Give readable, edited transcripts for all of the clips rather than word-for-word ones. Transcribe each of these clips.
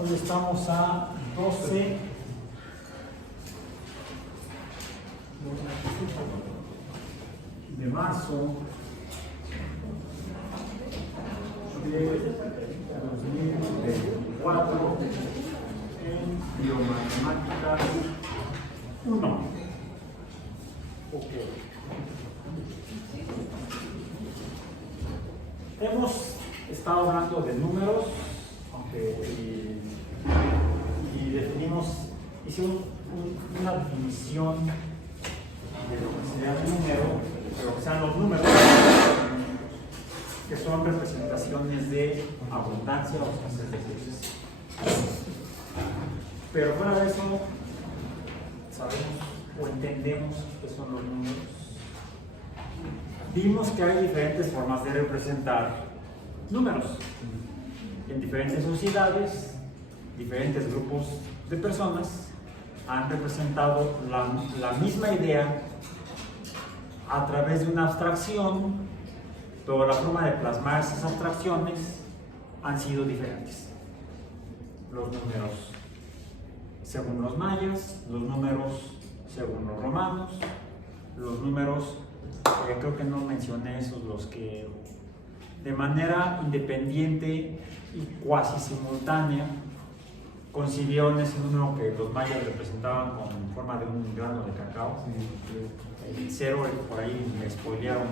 Hoy estamos a 12 de marzo de 2024 en Biomatemáticas 1. Okay. Hemos estado hablando de números, y definimos, hicimos una definición de lo que sería un número, pero que sean los números, que son representaciones de abundancia o escasez de cosas. Pero fuera de eso, sabemos o entendemos qué son los números. Vimos que hay diferentes formas de representar números. En diferentes sociedades, diferentes grupos de personas han representado la misma idea a través de una abstracción, pero la forma de plasmar esas abstracciones han sido diferentes. Los números según los mayas, los números según los romanos, los números, creo que no mencioné esos, los que de manera independiente y cuasi simultánea concibieron ese número que los mayas representaban con forma de un grano de cacao. El cero, por ahí me spoilearon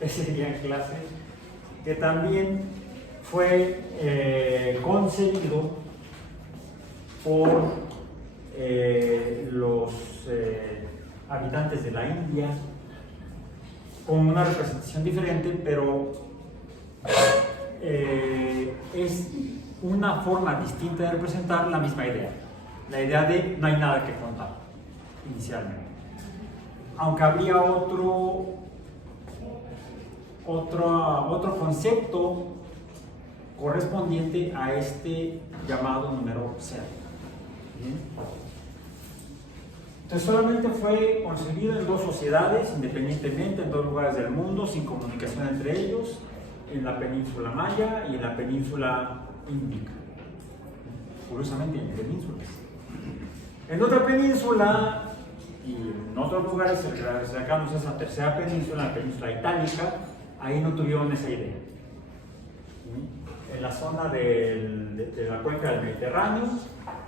ese día en clase, que también fue concebido por los habitantes de la India con una representación diferente, pero es una forma distinta de representar la misma idea. La idea de no hay nada que contar inicialmente. Aunque habría otro concepto correspondiente a este llamado número cero. Entonces solamente fue concebido en dos sociedades, independientemente, en dos lugares del mundo, sin comunicación entre ellos, en la península maya y en la península índica. Curiosamente, en penínsulas. En otra península y en otros lugares cercanos a esa tercera península, la península itálica, ahí no tuvieron esa idea. En la zona de la cuenca del Mediterráneo,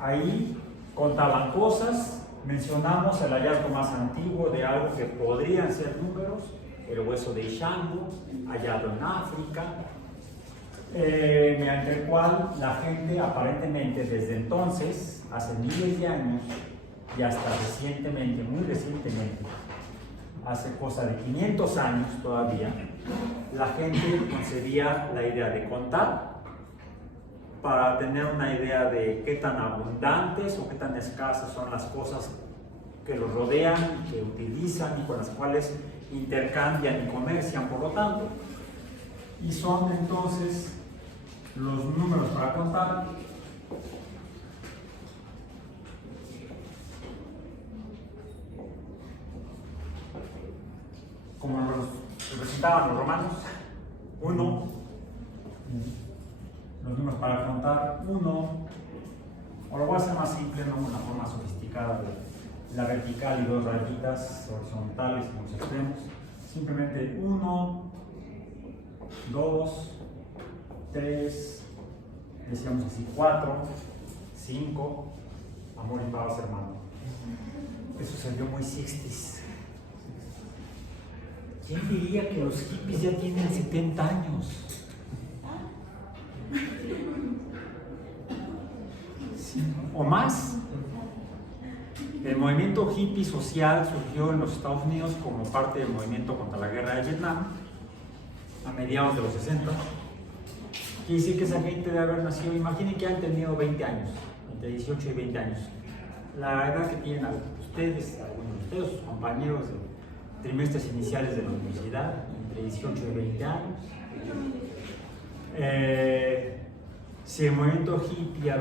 ahí contaban cosas. Mencionamos el hallazgo más antiguo de algo que podrían ser números, el hueso de Ishangu, hallado en África, mediante el cual la gente aparentemente desde entonces, hace miles de años y hasta recientemente, muy recientemente, hace cosa de 500 años todavía, la gente concebía la idea de contar para tener una idea de qué tan abundantes o qué tan escasas son las cosas que los rodean, que utilizan y con las cuales intercambian y comercian, por lo tanto. Y son entonces los números para contar como los representaban los romanos, uno. Los números para contar, uno, o lo voy a hacer más simple, no una forma sofisticada de la vertical y dos rayitas horizontales en los extremos, simplemente 1, 2, 3, decíamos así 4, 5, amor y paz, hermano. Eso se vio muy 60s. ¿Quién diría que los hippies ya tienen 70 años? O más. El movimiento hippie social surgió en los Estados Unidos como parte del movimiento contra la guerra de Vietnam a mediados de los 60. Quiere decir que esa gente debe haber nacido, imaginen que han tenido 20 años, entre 18 y 20 años. La edad que tienen ustedes, algunos de ustedes, sus compañeros de trimestres iniciales de la universidad, entre 18 y 20 años. Si el movimiento hippie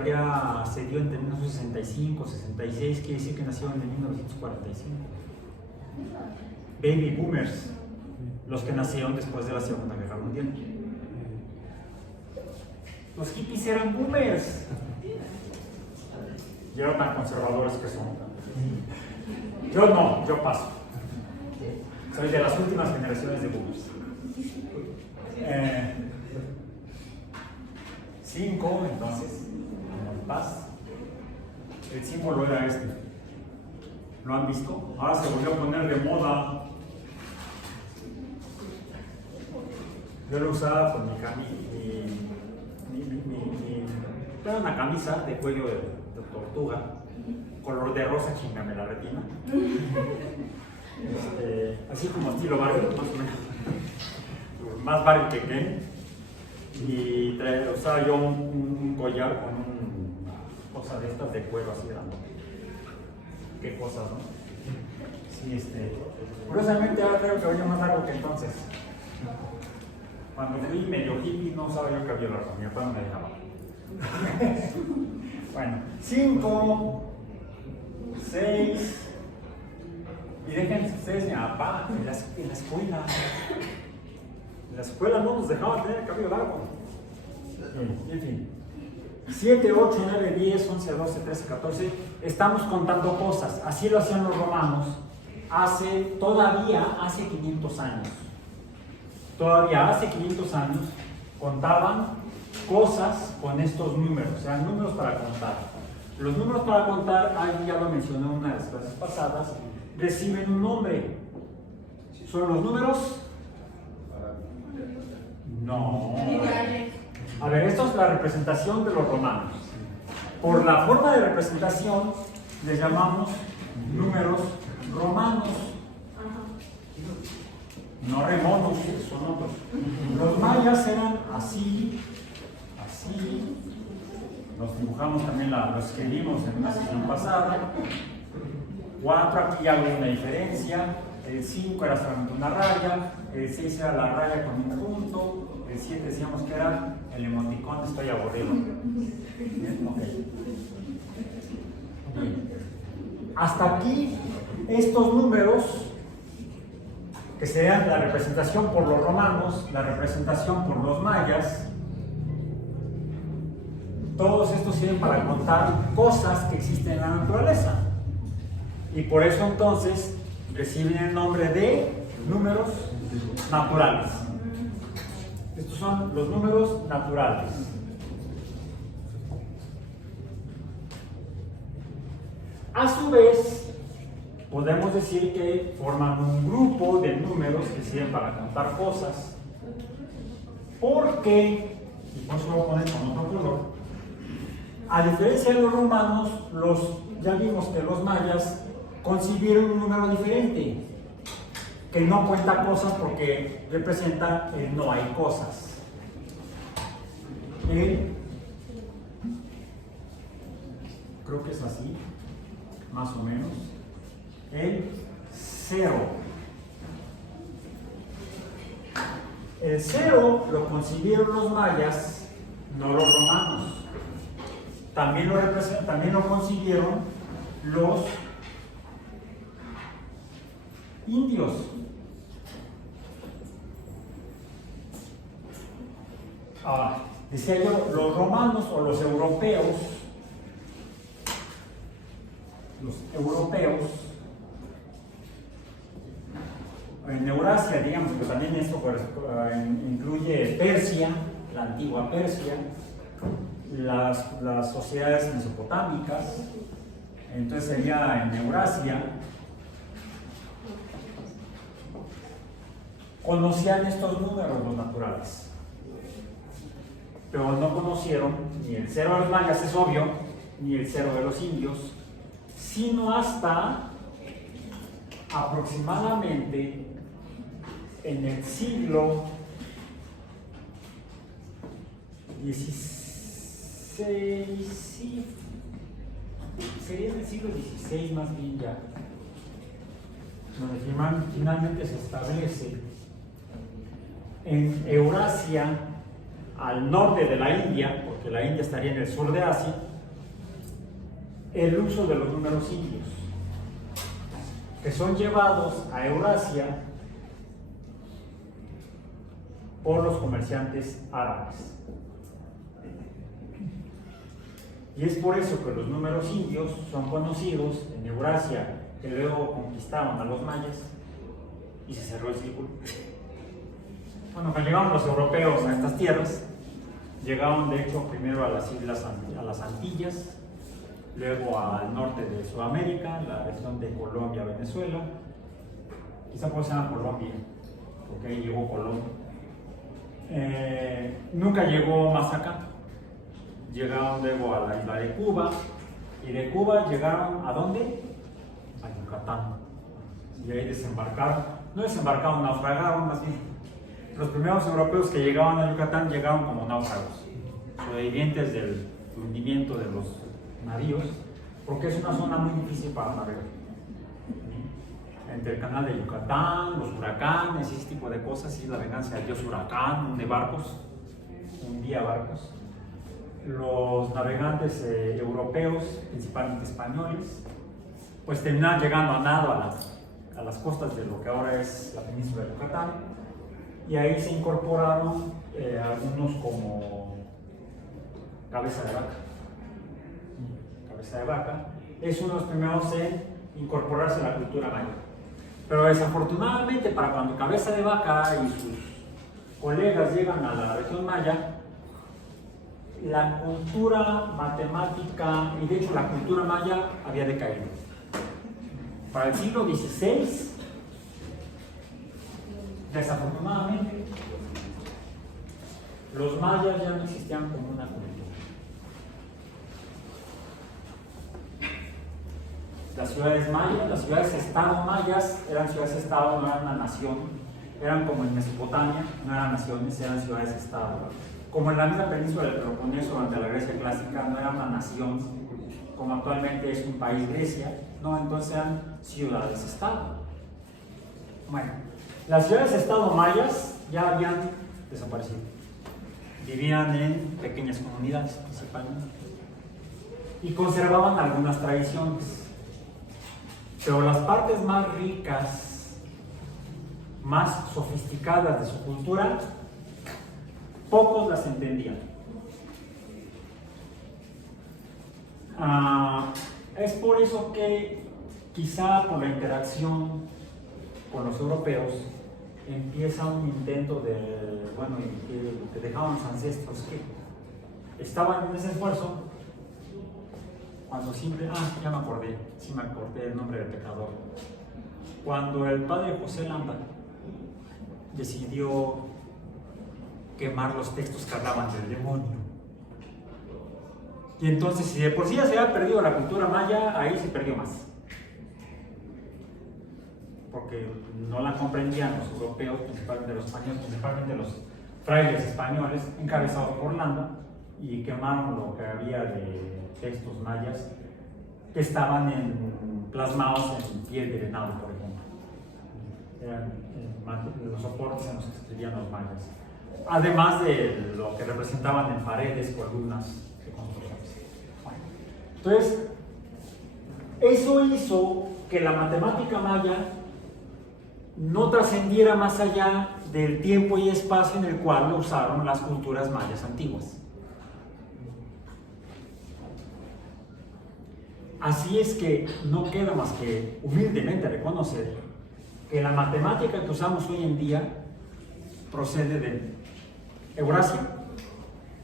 se dio entre 1965 y 66, quiere decir que nacieron en 1945. Baby boomers, los que nacieron después de la Segunda Guerra Mundial. Los hippies eran boomers. Y eran tan conservadores que son. Yo no, yo paso. Soy de las últimas generaciones de boomers. 5, entonces, en paz. El símbolo era este. ¿Lo han visto? Ahora se volvió a poner de moda. Yo lo usaba con era una camisa de cuello de tortuga, color de rosa, chingame la retina. Así como estilo Barbie, más o menos. Más Barbie que Ken. Y usaba yo un collar con una cosa de estas de cuero así grande. Qué cosas, ¿no? Sí, curiosamente ahora creo que cabello más largo que entonces. Cuando fui medio hippie no usaba yo cabello largo, mi papá no me dejaba. Bueno, 5, 6. Y déjense ustedes, mi papá, en la escuela. En la escuela no nos dejaban tener cabello largo. En fin. 7, 8, 9, 10, 11, 12, 13, 14. Estamos contando cosas. Así lo hacían los romanos todavía hace 500 años. Todavía hace 500 años contaban cosas con estos números. O sea, números para contar. Los números para contar, ahí ya lo mencioné en una de las clases pasadas, reciben un nombre. ¿Son los números? No. A ver, esto es la representación de los romanos. Por la forma de representación, les llamamos números romanos. No remonos, son otros. Los mayas eran así, así. Los dibujamos también, los escribimos en una sesión pasada. 4, aquí ya hay una diferencia. El 5 era solamente una raya. El 6 era la raya con un punto. El 7 decíamos que era el emoticón, estoy aburrido. Bien, okay. Bien. Hasta aquí, estos números, que serían la representación por los romanos, la representación por los mayas, todos estos sirven para contar cosas que existen en la naturaleza. Y por eso entonces reciben el nombre de números naturales. Estos son los números naturales. A su vez, podemos decir que forman un grupo de números que sirven para contar cosas, porque, y por eso lo voy a poner con otro color, a diferencia de los romanos, ya vimos que los mayas concibieron un número diferente, que no cuenta cosas porque representa el no hay cosas. Creo que es así, más o menos. El 0. El 0 lo concibieron los mayas, no los romanos. También lo concibieron los indios. Decía yo, los romanos o los europeos, en Eurasia, digamos, que también esto incluye Persia, la antigua Persia, las sociedades mesopotámicas, entonces sería en Eurasia, conocían estos números los naturales, pero no conocieron ni el 0 de los mayas, es obvio, ni el 0 de los indios, sino hasta aproximadamente en el siglo XVI, sí, sería en el siglo XVI más bien ya, donde finalmente se establece en Eurasia, al norte de la India, porque la India estaría en el sur de Asia, el uso de los números indios, que son llevados a Eurasia por los comerciantes árabes. Y es por eso que los números indios son conocidos en Eurasia, que luego conquistaron a los mayas y se cerró el círculo. Bueno, cuando llegaron los europeos a estas tierras, llegaron de hecho primero a las islas, a las Antillas, luego al norte de Sudamérica, la región de Colombia, Venezuela, quizá por eso se llama Colombia, porque ahí llegó Colón. Nunca llegó más acá. Llegaron luego a la isla de Cuba, y de Cuba llegaron ¿a dónde? A Yucatán. Y ahí desembarcaron, no desembarcaron, naufragaron más bien. Los primeros europeos que llegaban a Yucatán llegaron como náufragos, sobrevivientes del hundimiento de los navíos, porque es una zona muy difícil para navegar. Entre el canal de Yucatán, los huracanes y ese tipo de cosas, y la venganza del dios huracán, de barcos, hundía barcos. Los navegantes europeos, principalmente españoles, pues terminaron llegando a nado a las costas de lo que ahora es la península de Yucatán, y ahí se incorporaron algunos como Cabeza de Vaca. Cabeza de Vaca es uno de los primeros en incorporarse a la cultura maya. Pero desafortunadamente, para cuando Cabeza de Vaca y sus colegas llegan a la región maya, la cultura matemática, y de hecho la cultura maya, había decaído. Para el siglo XVI, desafortunadamente, los mayas ya no existían como una cultura. Las ciudades mayas, las ciudades-estado mayas, eran ciudades-estado, no eran una nación, eran como en Mesopotamia, no eran naciones, eran ciudades-estado. Como en la misma península del Peloponeso durante la Grecia clásica, no era una nación, como actualmente es un país Grecia, no, entonces eran ciudades-estado. Bueno, las ciudades-estado mayas ya habían desaparecido. Vivían en pequeñas comunidades principalmente y conservaban algunas tradiciones. Pero las partes más ricas, más sofisticadas de su cultura, pocos las entendían. Es por eso que quizá por la interacción con los europeos empieza un intento de, bueno, que dejaban los ancestros que estaban en ese esfuerzo. Cuando ya me acordé, sí me acordé del nombre del pecador. Cuando el padre José Landa decidió quemar los textos que hablaban del demonio. Y entonces, si de por sí ya se había perdido la cultura maya, ahí se perdió más. Porque no la comprendían los europeos, principalmente los españoles, principalmente los frailes españoles, encabezados por Landa, y quemaron lo que había de textos mayas que estaban plasmados en piel de venado, por ejemplo. Eran los soportes en los que escribían los mayas. Además de lo que representaban en paredes, columnas de construcciones. Bueno, entonces, eso hizo que la matemática maya no trascendiera más allá del tiempo y espacio en el cual lo usaron las culturas mayas antiguas. Así es que no queda más que humildemente reconocer que la matemática que usamos hoy en día procede de Eurasia,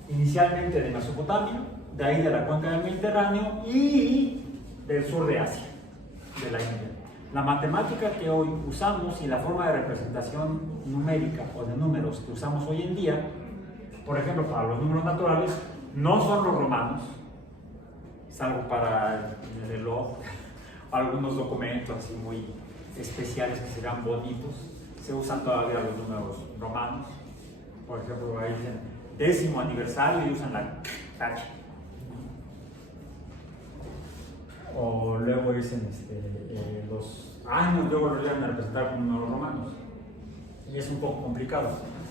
inicialmente de Mesopotamia, de ahí de la cuenca del Mediterráneo y del sur de Asia, de la India. La matemática que hoy usamos y la forma de representación numérica o de números que usamos hoy en día, por ejemplo, para los números naturales, no son los romanos, salvo para el reloj, algunos documentos así muy especiales que serán bonitos, se usan todavía los números romanos. Por ejemplo, ahí dicen 10º aniversario y usan la tacha. O luego dicen los años, luego los llegan a representar como números romanos. Y es un poco complicado.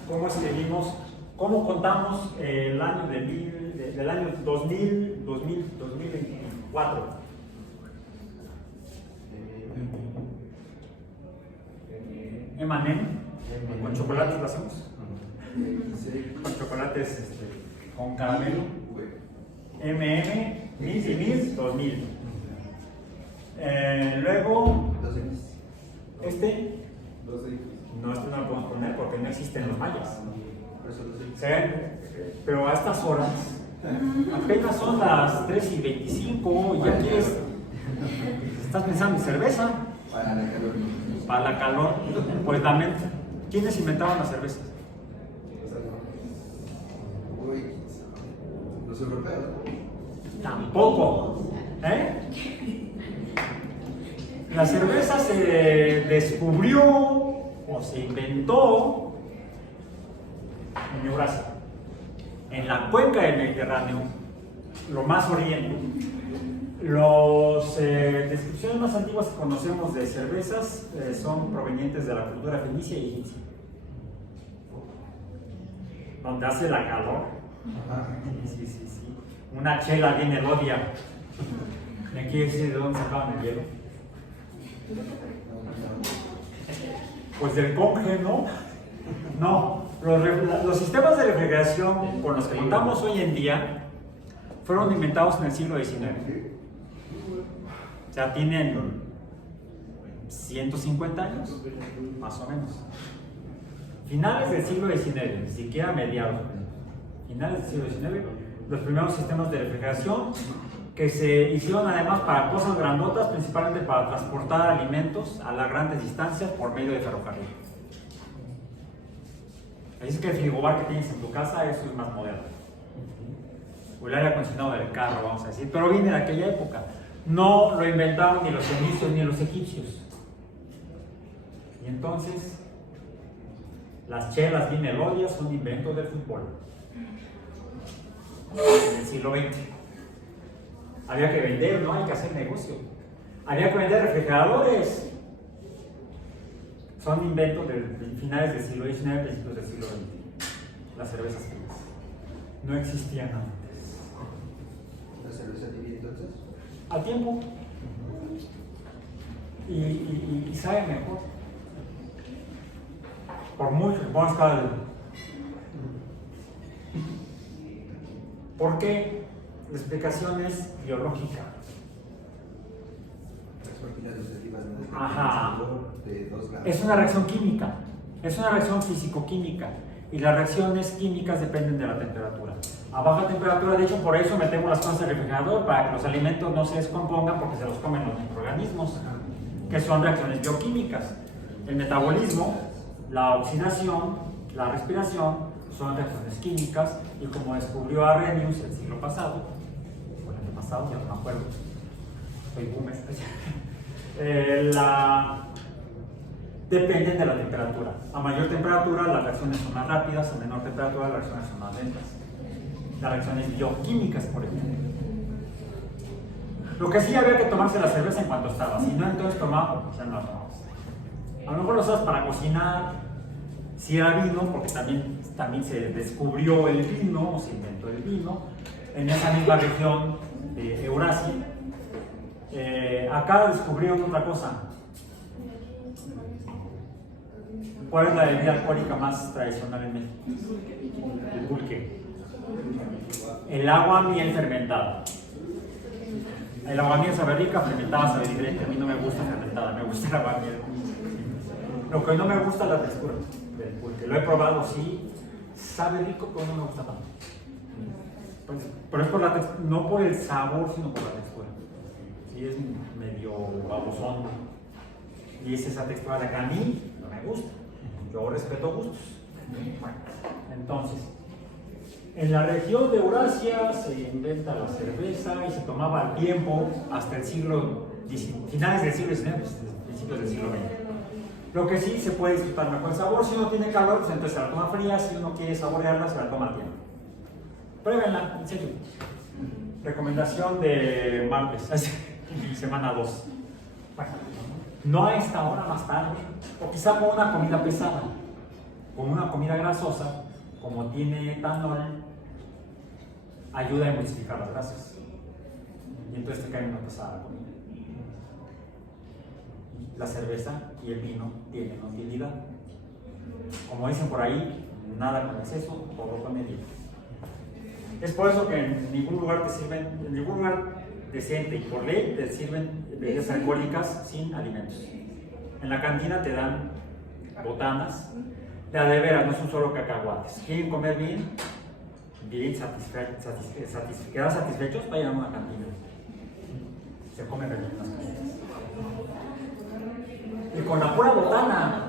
¿Cómo escribimos? ¿Cómo contamos el año del año 2024? Emanem, con chocolates lo hacemos. Sí, con chocolates con caramelo. MM 1000 y 1000, 2000. Luego, este, no, este no lo podemos poner porque no existen los mayas. ¿Sí? Pero a estas horas, apenas son las 3:25 y aquí estás pensando en cerveza. Para la calor. Para la calor, pues también, ¿quiénes inventaron las cervezas? Uy, los europeos. Tampoco. La cerveza se descubrió o se inventó en Eurasia, en la cuenca del Mediterráneo, lo más oriente. Las descripciones más antiguas que conocemos de cervezas son provenientes de la cultura fenicia y egipcia, donde hace la calor. Sí. Una chela bien elodia. ¿Me quiere decir de dónde sacaban el hielo? Pues del conge, ¿no? No, los sistemas de refrigeración con los que contamos hoy en día fueron inventados en el siglo XIX. O sea, tienen 150 años, más o menos. Finales del siglo XIX, ni siquiera mediados. Finales del siglo XIX, los primeros sistemas de refrigeración que se hicieron además para cosas grandotas, principalmente para transportar alimentos a las grandes distancias por medio de ferrocarril. Así es que el frigobar que tienes en tu casa, eso es más moderno. O el aire acondicionado del carro, vamos a decir, pero viene de aquella época. No lo inventaron ni los fenicios ni los egipcios. Y entonces, las chelas bien elodias son inventos del fútbol. En el siglo XX. Había que vender, no hay que hacer negocio. Había que vender refrigeradores. Son inventos de finales del siglo XIX, principios del siglo XX. Las cervezas frías. No existían antes. ¿La cerveza tibia entonces? A tiempo. Y sabe mejor. Por mucho, vamos a estar. ¿Por qué? La explicación es biológica. Las proteínas nutritivas no Ajá. de 2 gramos. Es una reacción química, es una reacción físico-química. Y las reacciones químicas dependen de la temperatura. A baja temperatura, de hecho, por eso metemos las cosas en el refrigerador, para que los alimentos no se descompongan porque se los comen los microorganismos, que son reacciones bioquímicas. El metabolismo, la oxidación, la respiración, son reacciones químicas, y como descubrió Arrhenius el siglo pasado, o el año pasado, ya no me acuerdo, soy boomer, dependen de la temperatura. A mayor temperatura las reacciones son más rápidas, a menor temperatura las reacciones son más lentas. Las reacciones bioquímicas, por ejemplo. Lo que sí, había que tomarse la cerveza en cuanto estaba, si no, entonces tomamos, ya no la tomamos. A lo mejor lo usas para cocinar, si era vino, porque también se descubrió el vino, o se inventó el vino, en esa misma región de Eurasia. Acá descubrieron otra cosa. ¿Cuál es la bebida alcohólica más tradicional en México? El pulque. El agua miel fermentada. El agua miel sabe rica, fermentada sabe diferente. A mí no me gusta fermentada, me gusta el agua miel. Lo que no me gusta es la textura del pulque. Lo he probado, sí, sabe rico, pero no me gusta tanto. Pues, pero es por la textura, no por el sabor, sino por la textura. Sí, es medio babosón. Y es esa textura la que a mí no me gusta. Yo respeto gustos. Bueno, entonces, en la región de Eurasia se inventa la cerveza y se tomaba al tiempo hasta el siglo XIX, finales del siglo XIX, principios del siglo XX. Lo que sí se puede disfrutar mejor el sabor. Si uno tiene calor, pues entonces se la toma fría. Si uno quiere saborearla, se la toma al tiempo. Pruébenla, en serio. Recomendación de martes, semana 2. Bueno, no a esta hora, más tarde, o quizá con una comida pesada, con una comida grasosa, como tiene etanol, ayuda a emulsificar las grasas. Y entonces te cae una pesada la comida. La cerveza y el vino tienen utilidad. Como dicen por ahí, nada con exceso, todo con medida. Es por eso que en ningún lugar te sirven, en ningún lugar decente y por ley te sirven bebidas alcohólicas sin alimentos. En la cantina te dan botanas, de veras, no son solo cacahuates. ¿Quieren comer bien? Bien quedan satisfechos, vayan a una cantina. Se comen bien unas cositas. Y con la pura botana.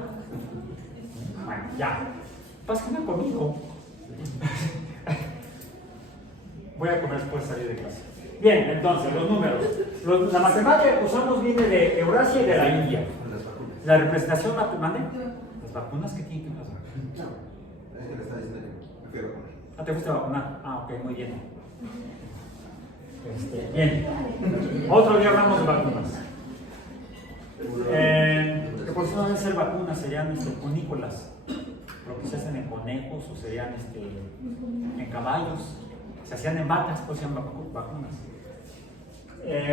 Bueno, ya. Pásenme conmigo. Voy a comer después de salir de clase. Bien, entonces, los números. La matemática que usamos viene de Eurasia y de la India. Las vacunas. La representación matemática. ¿Las vacunas qué tienen que pasar? No, es que le estaba diciendo que me fui a vacunar. Ah, ¿te fuiste a vacunar? Ah, ok, muy bien. Bien. Otro día hablamos de vacunas. ¿Qué por eso no deben ser vacunas? Serían cunícolas. Lo que se hacen en conejos o serían en caballos. Se hacían en vacas, pues se llaman vacunas.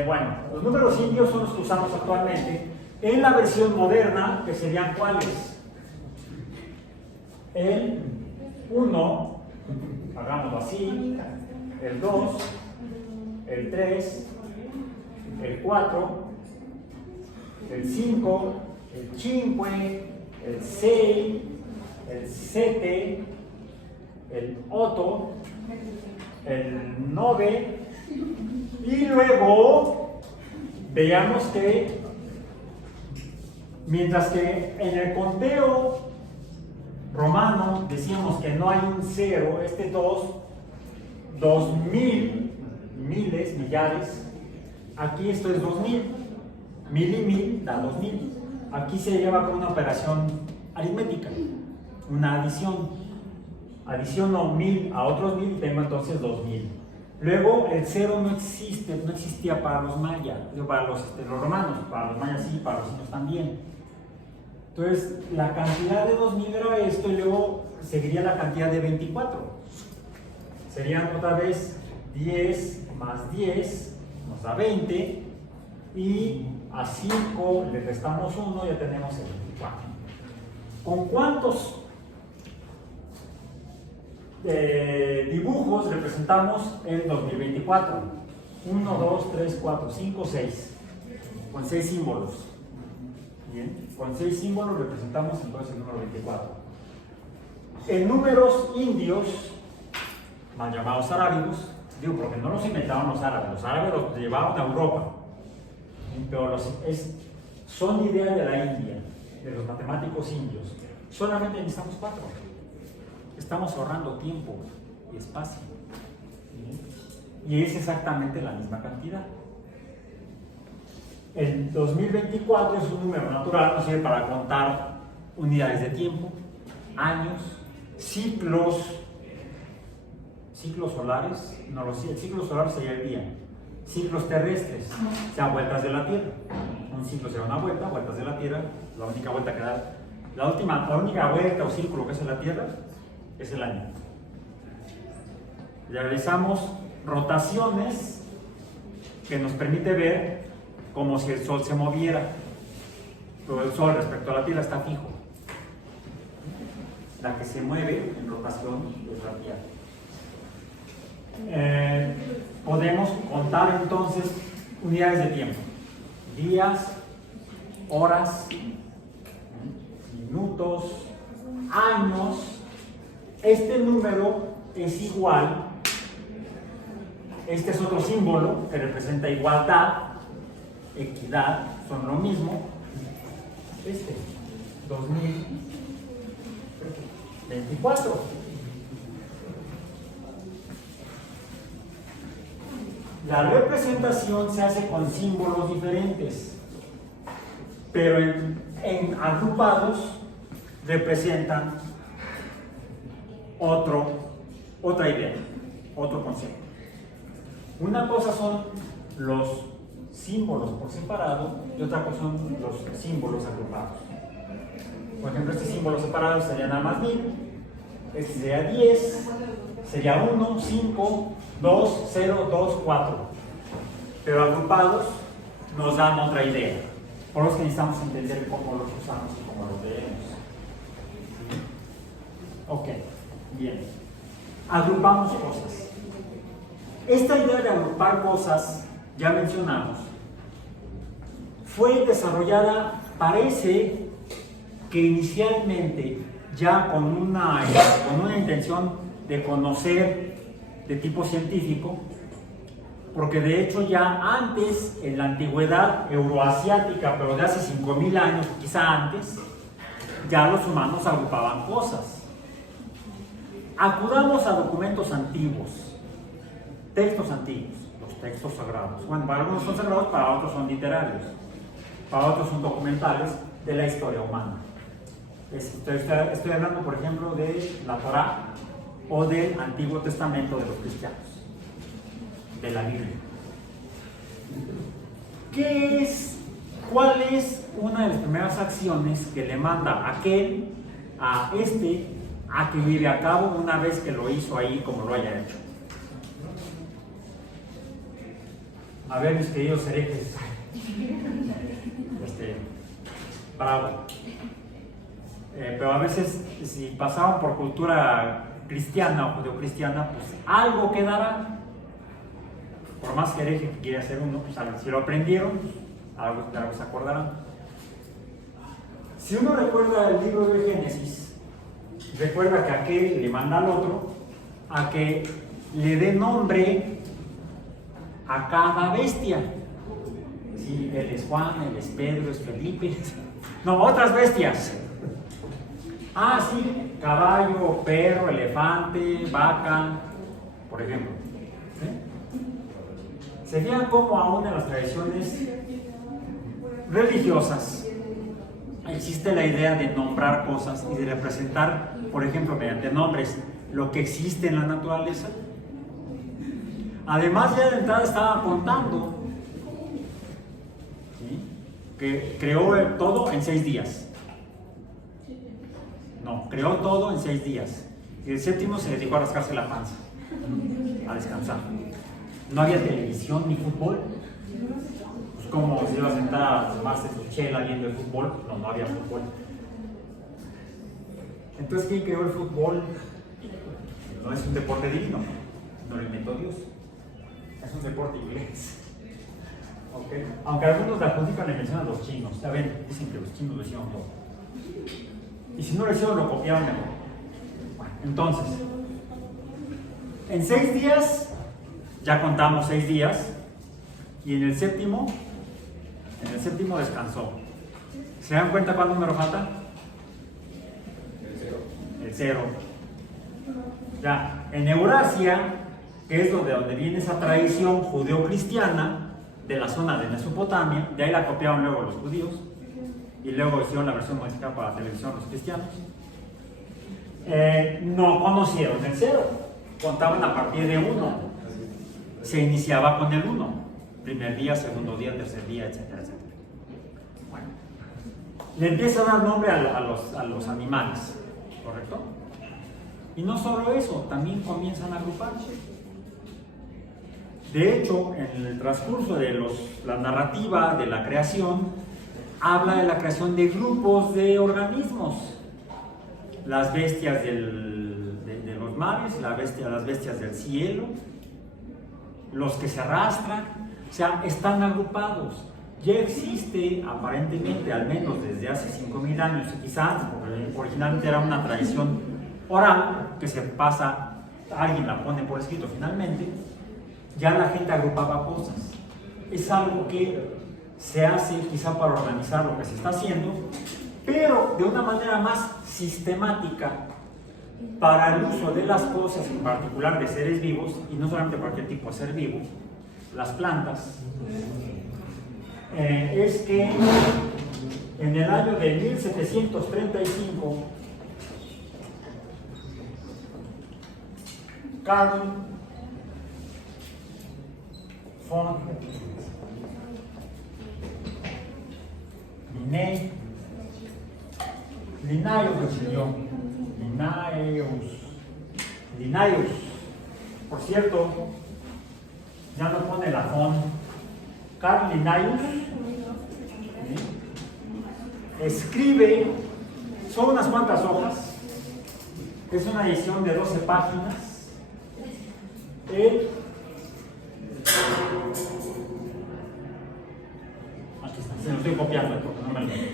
Bueno, los números indios son los que usamos actualmente. En la versión moderna, que serían ¿cuáles? El 1, hagámoslo así, el 2, el 3, el 4, el 5, el 5, el 6, el 7, el 8, el 9, y luego veamos que mientras que en el conteo romano decíamos que no hay un cero, 2000, miles, millares, aquí esto es 2000, mil y mil da 2000. Aquí se lleva con una operación aritmética, una adición. Adiciono 1000 a otros 1000 y tengo entonces 2000. Luego el cero no existía para los mayas, para los romanos, para los mayas sí, para los indios también. Entonces la cantidad de 2000 era esto y luego seguiría la cantidad de 24. Serían otra vez 10 más 10 nos da 20 y a 5 le restamos 1 y ya tenemos el 24. ¿Con cuántos dibujos representamos el 2024? 1, 2, 3, 4, 5, 6. Con 6 símbolos. Bien, con 6 símbolos representamos entonces el número 24. En números indios, mal llamados arábigos, digo porque no los inventaron los árabes los llevaron a Europa, pero son ideas de la India, de los matemáticos indios. Solamente necesitamos 4. Estamos ahorrando tiempo y espacio. Y es exactamente la misma cantidad. El 2024 es un número natural, no sirve para contar unidades de tiempo, años, ciclos solares, no el ciclo solar sería el día, ciclos terrestres, o sea, vueltas de la Tierra. Un ciclo será una vuelta, vueltas de la Tierra, la única vuelta que da, la única vuelta o círculo que hace la Tierra es el año. Realizamos rotaciones que nos permite ver como si el Sol se moviera, pero el Sol respecto a la Tierra está fijo. La que se mueve en rotación es la Tierra. Podemos contar entonces unidades de tiempo, días, horas, minutos, años. Este número es igual, este es otro símbolo que representa igualdad, equidad, son lo mismo. 2024. La representación se hace con símbolos diferentes, pero en agrupados representan otra idea, otro concepto. Una cosa son los símbolos por separado y otra cosa son los símbolos agrupados. Por ejemplo, este símbolo separado sería nada más 1000, este sería 10, sería 1, 5, 2, 0, 2, 4. Pero agrupados nos dan otra idea. Por eso necesitamos entender cómo los usamos y cómo los leemos. Ok, bien. Agrupamos cosas. esta idea de agrupar cosas, ya mencionamos, fue desarrollada, parece que inicialmente ya con una intención de conocer de tipo científico, porque de hecho ya antes, en la antigüedad euroasiática, pero de hace 5000 años, quizá antes, ya los humanos agrupaban cosas. Acudamos a documentos antiguos, textos antiguos, los textos sagrados. Bueno, para algunos son sagrados, para otros son literarios, para otros son documentales de la historia humana. Estoy hablando, por ejemplo, de la Torá o del Antiguo Testamento de los cristianos, de la Biblia. ¿Cuál es una de las primeras acciones que le manda a que lleve a cabo una vez que lo hizo ahí como lo haya hecho? A ver, mis queridos herejes, bravo. Pero a veces, si pasaban por cultura cristiana o judeocristiana, pues algo quedará. Por más que hereje que quiera hacer uno, pues si lo aprendieron, pues, algo se acordarán. Si uno recuerda el libro de Génesis, recuerda que aquel le manda al otro a que le dé nombre a cada bestia. Sí, él es Juan, él es Pedro, es Felipe. No, otras bestias. Ah, sí, caballo, perro, elefante, vaca, por ejemplo. ¿Sí? Se fijan cómo aún en las tradiciones religiosas existe la idea de nombrar cosas y de representar, por ejemplo, mediante nombres, lo que existe en la naturaleza. Además, ya de entrada estaba contando, ¿sí?, que creó todo en 6 días. No, creó todo en 6 días. Y el séptimo se dedicó a rascarse la panza, a descansar. No había televisión ni fútbol. Pues como se iba a sentar a tomarse su chela viendo el fútbol. No había fútbol. Entonces, ¿quién creó el fútbol? No es un deporte divino, no lo inventó Dios. Es un deporte inglés. ¿Okay? Aunque algunos de la política le mencionan a los chinos. Ya ven, dicen que los chinos lo hicieron todo. Y si no lo hicieron, lo copiaron mejor. Bueno, entonces, en 6 días, ya contamos 6 días, y en el séptimo descansó. ¿Se dan cuenta cuál número falta? El 0. Ya, en Eurasia, que es donde viene esa tradición judeo-cristiana, de la zona de Mesopotamia, de ahí la copiaron luego los judíos, y luego hicieron la versión modificada para la televisión los cristianos. No conocieron el 0, contaban a partir de 1. Se iniciaba con el 1, primer día, segundo día, tercer día, etcétera, etcétera. Bueno, le empieza a dar nombre a los animales, ¿correcto? Y no solo eso, también comienzan a agruparse. De hecho, en el transcurso de la narrativa de la creación, habla de la creación de grupos de organismos. Las bestias de los mares, las bestias del cielo, los que se arrastran, o sea, están agrupados. Ya existe, aparentemente, al menos desde hace 5000 años, y quizás antes, porque originalmente era una tradición oral, que se pasa, alguien la pone por escrito finalmente, ya la gente agrupaba cosas. Es algo que se hace quizá para organizar lo que se está haciendo, pero de una manera más sistemática para el uso de las cosas, en particular de seres vivos, y no solamente cualquier tipo de ser vivo, las plantas. Es que en el año de 1735, Carl von Linnaeus, por cierto, ya no pone la von. Carl Linnaeus escribe, son unas cuantas hojas, es una edición de 12 páginas. Él copiando, porque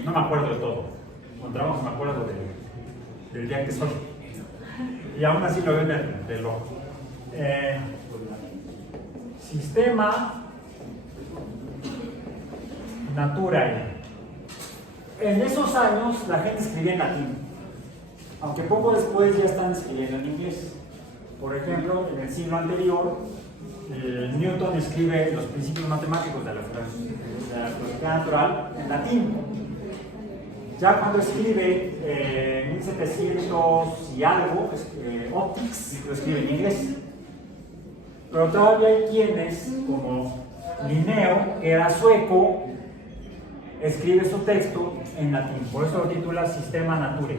no me acuerdo de todo. Con trabajo me acuerdo del día que soy. Y aún así lo veo en el reloj. Sistema Naturae. En esos años la gente escribía en latín, aunque poco después ya están escribiendo en inglés. Por ejemplo, en el siglo anterior, Newton escribe los principios matemáticos de la filosofía natural en latín. Ya cuando escribe en 1700 y algo, Optics, lo escribe en inglés. Pero todavía hay quienes, como Linneo, que era sueco, escribe su texto en latín. Por eso lo titula Sistema Naturae,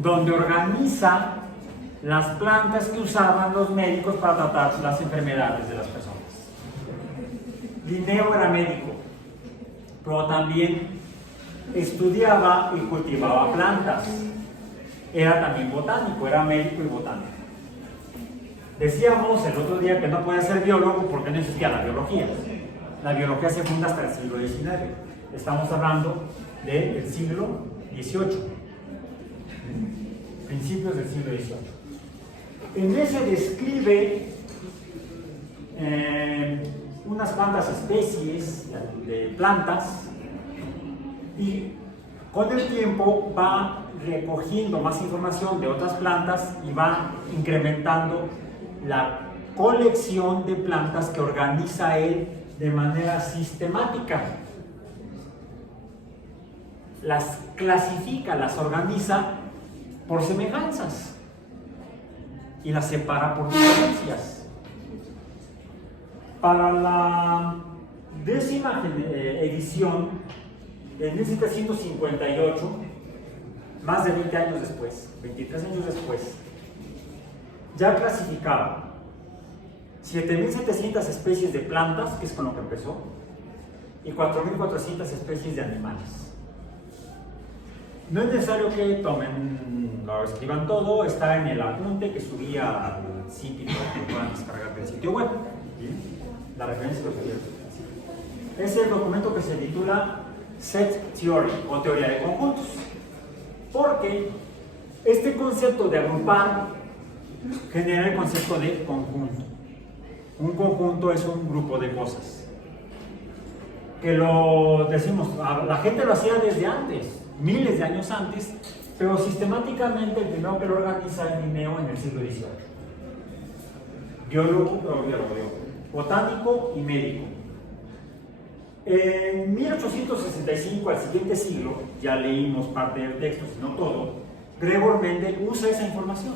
donde organiza las plantas que usaban los médicos para tratar las enfermedades de las personas. Linneo era médico, pero también estudiaba y cultivaba plantas. Era también botánico, era médico y botánico. Decíamos el otro día que no podía ser biólogo porque no existía la biología. La biología se funda hasta el siglo XIX. Estamos hablando del siglo XVIII, principios del siglo XVIII. En ese describe unas cuantas especies de plantas y con el tiempo va recogiendo más información de otras plantas y va incrementando la colección de plantas que organiza él de manera sistemática. Las clasifica, las organiza por semejanzas y las separa por diferencias. Para la 10ª edición, en 1758, más de 20 años después, 23 años después, ya clasificaba 7.700 especies de plantas, que es con lo que empezó, y 4.400 especies de animales. No es necesario que lo escriban todo, está en el apunte que subía al sitio que puedan descargar del sitio web. ¿Bien? La referencia lo subía. Es el documento que se titula Set Theory o teoría de conjuntos, porque este concepto de agrupar genera el concepto de conjunto. Un conjunto es un grupo de cosas. Que lo decimos, la gente lo hacía desde antes, miles de años antes, pero sistemáticamente el primero que lo organiza es Linneo en el siglo XVIII. Biólogo, botánico y médico. En 1865, al siguiente siglo, ya leímos parte del texto, si no todo, Gregor Mendel usa esa información.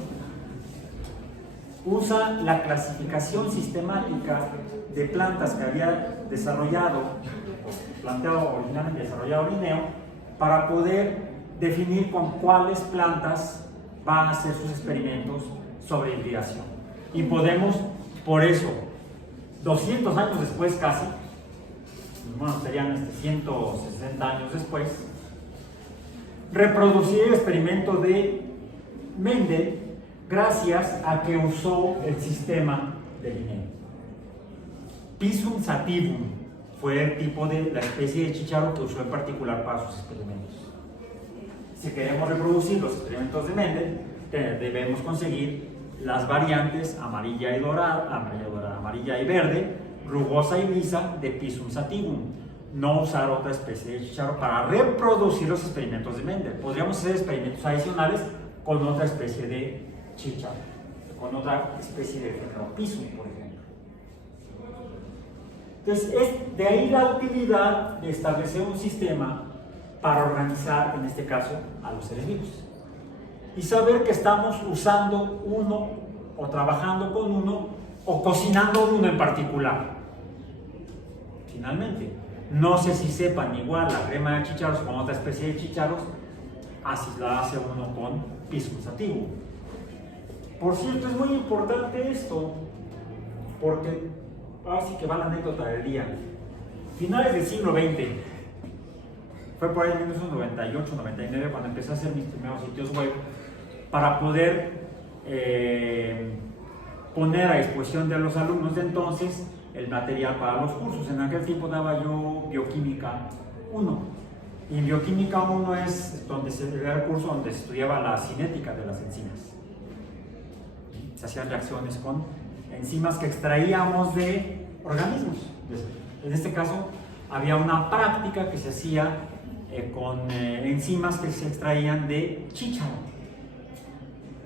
Usa la clasificación sistemática de plantas que había desarrollado, o planteado originalmente desarrollado Linneo, para poder definir con cuáles plantas va a hacer sus experimentos sobre hibridación. Y podemos, por eso, 200 años después casi, bueno, serían 160 años después, reproducir el experimento de Mendel gracias a que usó el sistema de Linneo. Pisum sativum fue el tipo de la especie de chícharo que usó en particular para sus experimentos. Si queremos reproducir los experimentos de Mendel, debemos conseguir las variantes amarilla y dorada, amarilla y verde, rugosa y lisa de Pisum sativum. No usar otra especie de chícharo para reproducir los experimentos de Mendel. Podríamos hacer experimentos adicionales con otra especie de chícharo, con otra especie de Pisum, por ejemplo. Entonces, es de ahí la utilidad de establecer un sistema para organizar, en este caso, a los seres vivos. Y saber que estamos usando uno, o trabajando con uno, o cocinando uno en particular. Finalmente, no sé si sepan igual la crema de chícharos con otra especie de chícharos, así la hace uno con Pisum sativum. Por cierto, es muy importante esto, porque así que va la anécdota del día. Finales del siglo XX, fue por ahí en 1998-99 cuando empecé a hacer mis primeros sitios web para poder poner a disposición de los alumnos de entonces el material para los cursos. En aquel tiempo daba yo bioquímica 1. Y en bioquímica 1 es donde era el curso donde se estudiaba la cinética de las enzimas. Se hacían reacciones con enzimas que extraíamos de organismos. En este caso, había una práctica que se hacía con enzimas que se extraían de chícharo.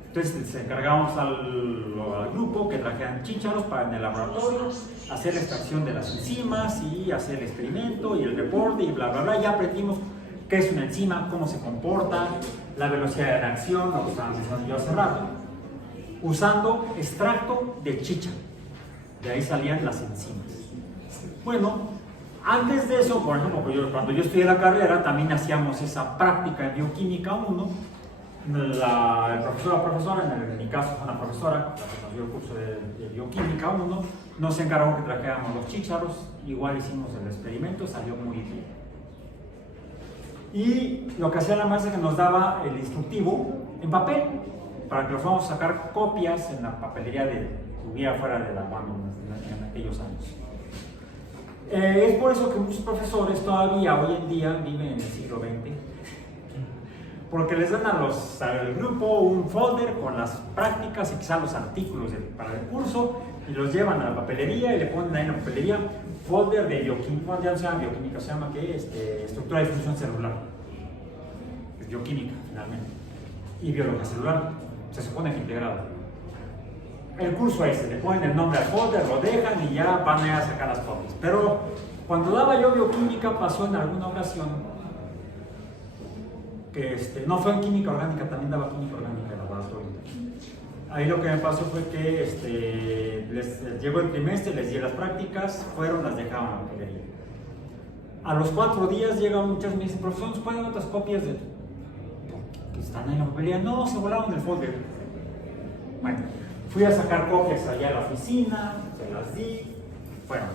Entonces se encargábamos al grupo que trajeran chícharos para en el laboratorio hacer la extracción de las enzimas y hacer el experimento y el reporte y bla bla bla. Ya aprendimos qué es una enzima, cómo se comporta, la velocidad de reacción, lo que estaba mencionando yo hace rato, usando extracto de chícharo. De ahí salían las enzimas. Bueno, antes de eso, por ejemplo, cuando yo estudié la carrera, también hacíamos esa práctica en bioquímica 1. El profesor o profesora, en mi caso fue una profesora que nos dio el curso de bioquímica 1, nos encargó que trajéramos los chícharos, igual hicimos el experimento, salió muy bien. Y lo que hacía la maestra es que nos daba el instructivo en papel, para que los vamos a sacar copias en la papelería que hubiera fuera de la UAM en aquellos años. Es por eso que muchos profesores todavía hoy en día viven en el siglo XX, porque les dan al grupo un folder con las prácticas y quizás los artículos para el curso y los llevan a la papelería y le ponen ahí en la papelería folder de bioquímica, ya no se llama bioquímica, se llama ¿qué? Estructura de función celular. Es bioquímica finalmente. Y biología celular, se supone que integrado. El curso ese, le ponen el nombre al folder, lo dejan y ya van a sacar las copias. Pero cuando daba yo bioquímica pasó en alguna ocasión que no fue en química orgánica, también daba química orgánica en el laboratorio. Ahí lo que me pasó fue que les llegó el trimestre, les di las prácticas, fueron, las dejaban en la papelería. A los 4 días llegan muchas y me dicen, profesor, ¿nos pueden dar otras copias de que están en la papelería? No, se volaron del folder. Bueno, fui a sacar copias allá a la oficina, se las di, fueron.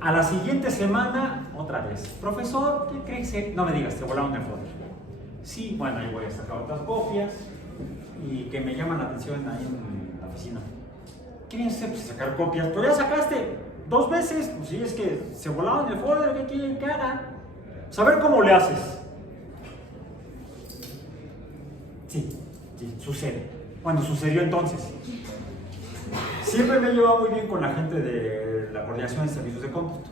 A la siguiente semana, otra vez, profesor, ¿qué crees? No me digas, te volaron el folder. Sí, bueno, ahí voy a sacar otras copias y que me llaman la atención ahí en la oficina. ¿Qué vienes a hacer? Pues sacar copias. Pero ya sacaste 2 veces. Pues sí, es que se volaron el folder, ¿qué quieren que haga? Saber cómo le haces. Sí, sucede. Bueno, sucedió entonces. Siempre me he llevado muy bien con la gente de la coordinación de servicios de cómputo.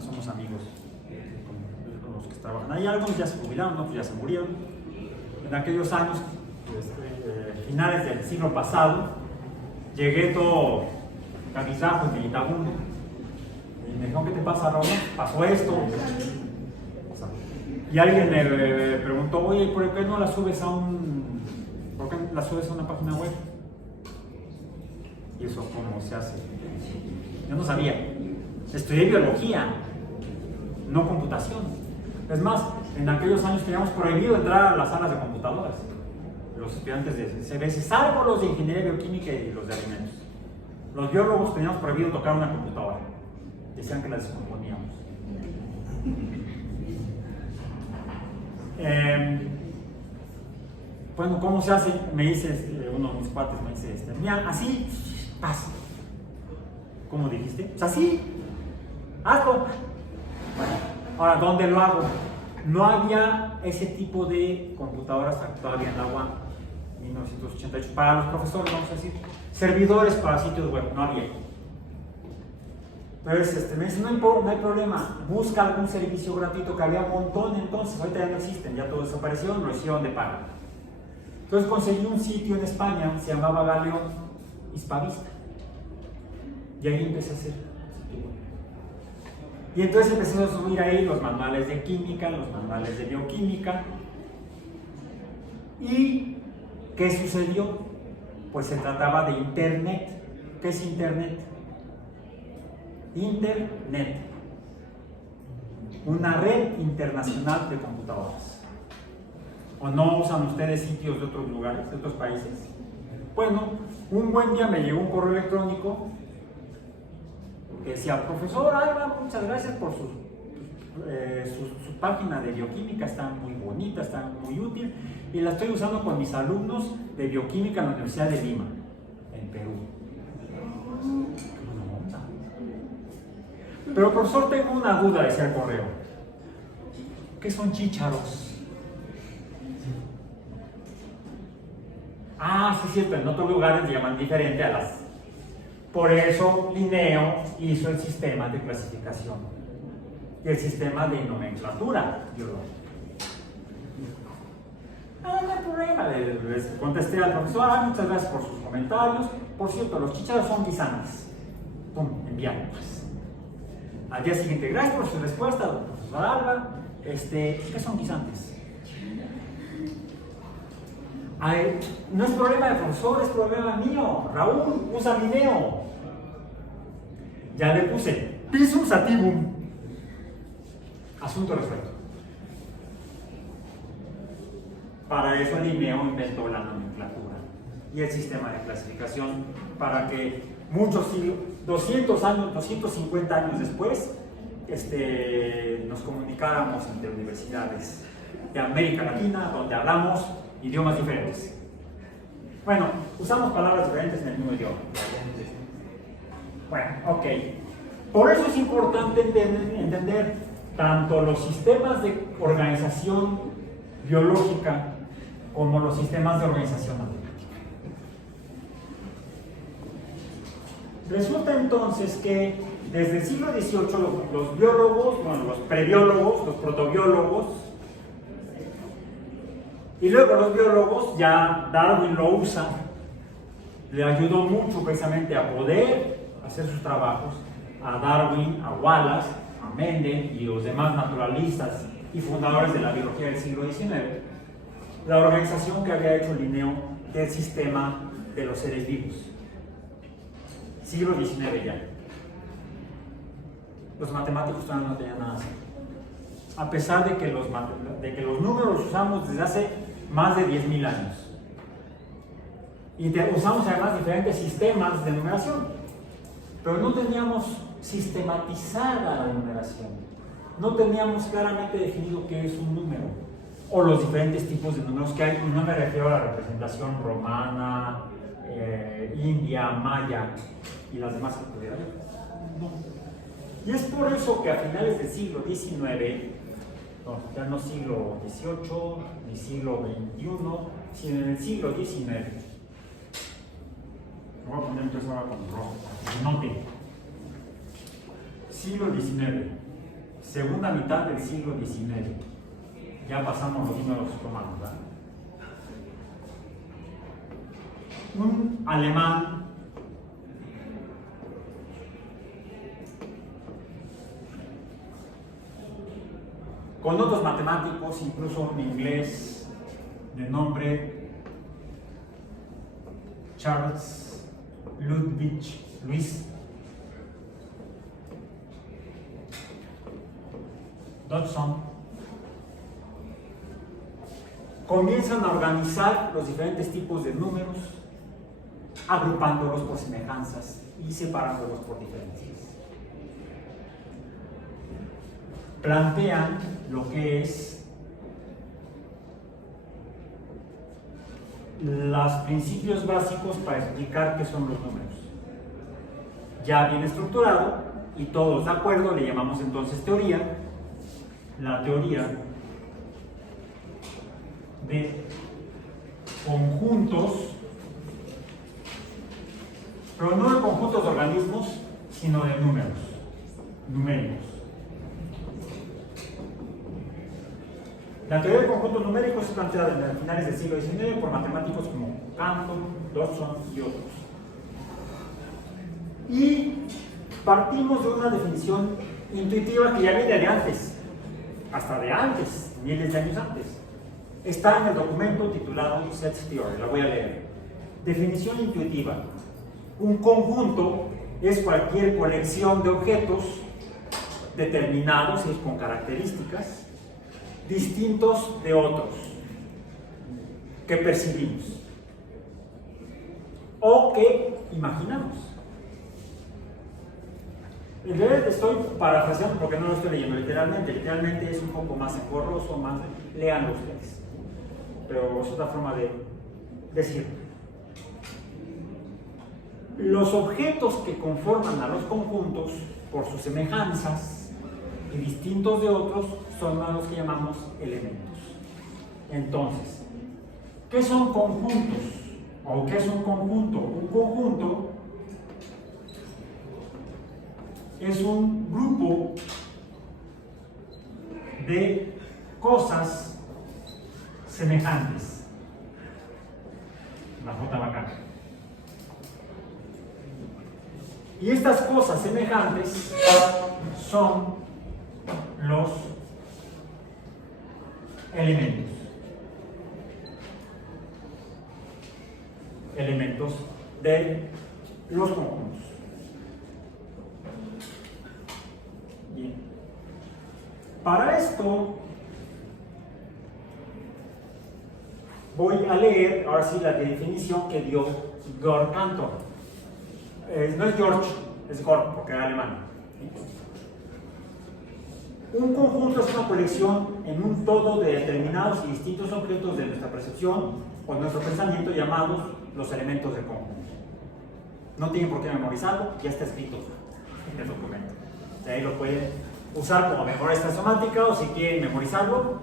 Somos amigos con los que trabajan ahí. Algunos ya se jubilaron, otros ya se murieron. En aquellos años, finales del siglo pasado, llegué todo cabizbajo y meditabundo. Y me dijeron, ¿qué te pasa, Raúl? Pasó esto. Y alguien me preguntó, oye, ¿por qué no la subes a una página web? ¿Y eso cómo se hace? Yo no sabía. Estudié biología, no computación. Es más, en aquellos años teníamos prohibido entrar a las salas de computadoras. Los estudiantes de CBS, salvo los de ingeniería bioquímica y los de alimentos. Los biólogos teníamos prohibido tocar una computadora. Decían que la descomponíamos. Bueno, ¿cómo se hace? Me dice uno de mis cuates, me dice, mira, así, pasa. ¿Cómo dijiste? Pues así, hazlo. Bueno, ahora, ¿dónde lo hago? No había ese tipo de computadoras todavía en la UAM, 1988, para los profesores, vamos a decir, servidores para sitios web, no había. Entonces, me dice, no hay problema, busca algún servicio gratuito, que había un montón entonces, ahorita ya no existen, ya todos desaparecieron, lo hicieron de paga. Entonces conseguí un sitio en España, se llamaba Galeón Hispavista, y ahí empecé a hacer. Y entonces empecé a subir ahí los manuales de química, los manuales de bioquímica. ¿Y qué sucedió? Pues se trataba de Internet. ¿Qué es Internet? Internet. Una red internacional de computadoras. ¿O no usan ustedes sitios de otros lugares, de otros países? Bueno, un buen día me llegó un correo electrónico que decía, profesor Alba, muchas gracias por su página de bioquímica, está muy bonita, está muy útil y la estoy usando con mis alumnos de bioquímica en la Universidad de Lima, en Perú. Pero profesor, tengo una duda, decía el correo. ¿Qué son chícharos? Ah, sí, cierto, en otros lugares le llaman diferente a las... Por eso Linneo hizo el sistema de clasificación y el sistema de nomenclatura biológica. No hay problema, les contesté al profesor, muchas gracias por sus comentarios. Por cierto, los chícharos son guisantes. Pum, enviado, pues. Al día siguiente, gracias por su respuesta, profesor Alba. ¿Qué son guisantes? Ay, no es problema del profesor, es problema mío. Raúl, usa Linneo. Ya le puse Pisum sativum. Asunto resuelto. Para eso Linneo inventó la nomenclatura y el sistema de clasificación para que muchos siglos, 200 años, 250 años después, nos comunicáramos entre universidades de América Latina, donde hablamos idiomas diferentes. Bueno, usamos palabras diferentes en el mismo idioma. Bueno, ok. Por eso es importante entender tanto los sistemas de organización biológica como los sistemas de organización matemática. Resulta entonces que desde el siglo XVIII los biólogos, bueno, los prebiólogos, los protobiólogos, y luego los biólogos, ya Darwin lo usa, le ayudó mucho precisamente a poder hacer sus trabajos, a Darwin, a Wallace, a Mendel y los demás naturalistas y fundadores de la biología del siglo XIX, la organización que había hecho Linneo del sistema de los seres vivos. Siglo XIX ya. Los matemáticos todavía no tenían nada así. A pesar de que los números los usamos desde hace más de 10.000 años. Y usamos además diferentes sistemas de numeración. Pero no teníamos sistematizada la numeración. No teníamos claramente definido qué es un número. O los diferentes tipos de números que hay. Y no me refiero a la representación romana, india, maya y las demás que pudiera haber. No. Y es por eso que a finales del siglo XIX, no, ya no siglo XVIII ni siglo XXI, sino en el siglo XIX, voy a poner entonces ahora con rojo, para que noten. Siglo XIX, segunda mitad del siglo XIX, ya pasamos los números romanos, ¿verdad? Un alemán con otros matemáticos, incluso un inglés de nombre Charles Ludwig Louis Dodson, comienzan a organizar los diferentes tipos de números, agrupándolos por semejanzas y separándolos por diferencias. Plantean lo que es los principios básicos para explicar qué son los números. Ya bien estructurado y todos de acuerdo, le llamamos entonces teoría, la teoría de conjuntos, pero no de conjuntos de organismos, sino de números, numéricos. La teoría de conjuntos numéricos es planteada a finales del siglo XIX por matemáticos como Cantor, Dodson y otros. Y partimos de una definición intuitiva que ya viene de antes, hasta de antes, miles de años antes. Está en el documento titulado Set Theory, la voy a leer. Definición intuitiva. Un conjunto es cualquier colección de objetos determinados y con características distintos de otros que percibimos o que imaginamos. En realidad estoy parafraseando porque no lo estoy leyendo literalmente. Literalmente es un poco más engorroso, más leanlo ustedes. Pero es otra forma de decirlo. Los objetos que conforman a los conjuntos por sus semejanzas y distintos de otros son a los que llamamos elementos. Entonces, ¿qué son conjuntos? ¿O qué es un conjunto? Un conjunto es un grupo de cosas semejantes. La J bacana. Y estas cosas semejantes son los elementos. Elementos de los conjuntos. Bien. Para esto voy a leer ahora sí la definición que dio Georg Cantor. No es George, es Georg, porque era alemán. Un conjunto es una colección en un todo de determinados y distintos objetos de nuestra percepción o nuestro pensamiento llamados los elementos del conjunto. No tienen por qué memorizarlo, ya está escrito en el documento. De ahí lo pueden usar como memoria estacionática o si quieren memorizarlo,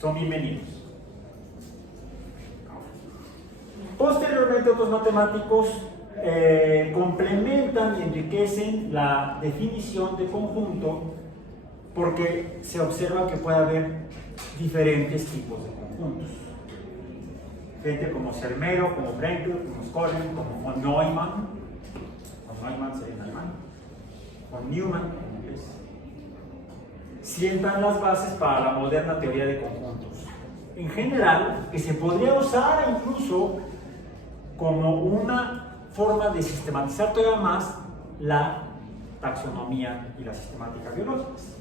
son bienvenidos. Posteriormente, otros matemáticos complementan y enriquecen la definición de conjunto porque se observa que puede haber diferentes tipos de conjuntos. Gente como Sermero, como Frenkel, como Skolem, como von Neumann sería en alemán, von Neumann en inglés, sientan las bases para la moderna teoría de conjuntos. En general, que se podría usar incluso como una forma de sistematizar todavía más la taxonomía y la sistemática biológicas.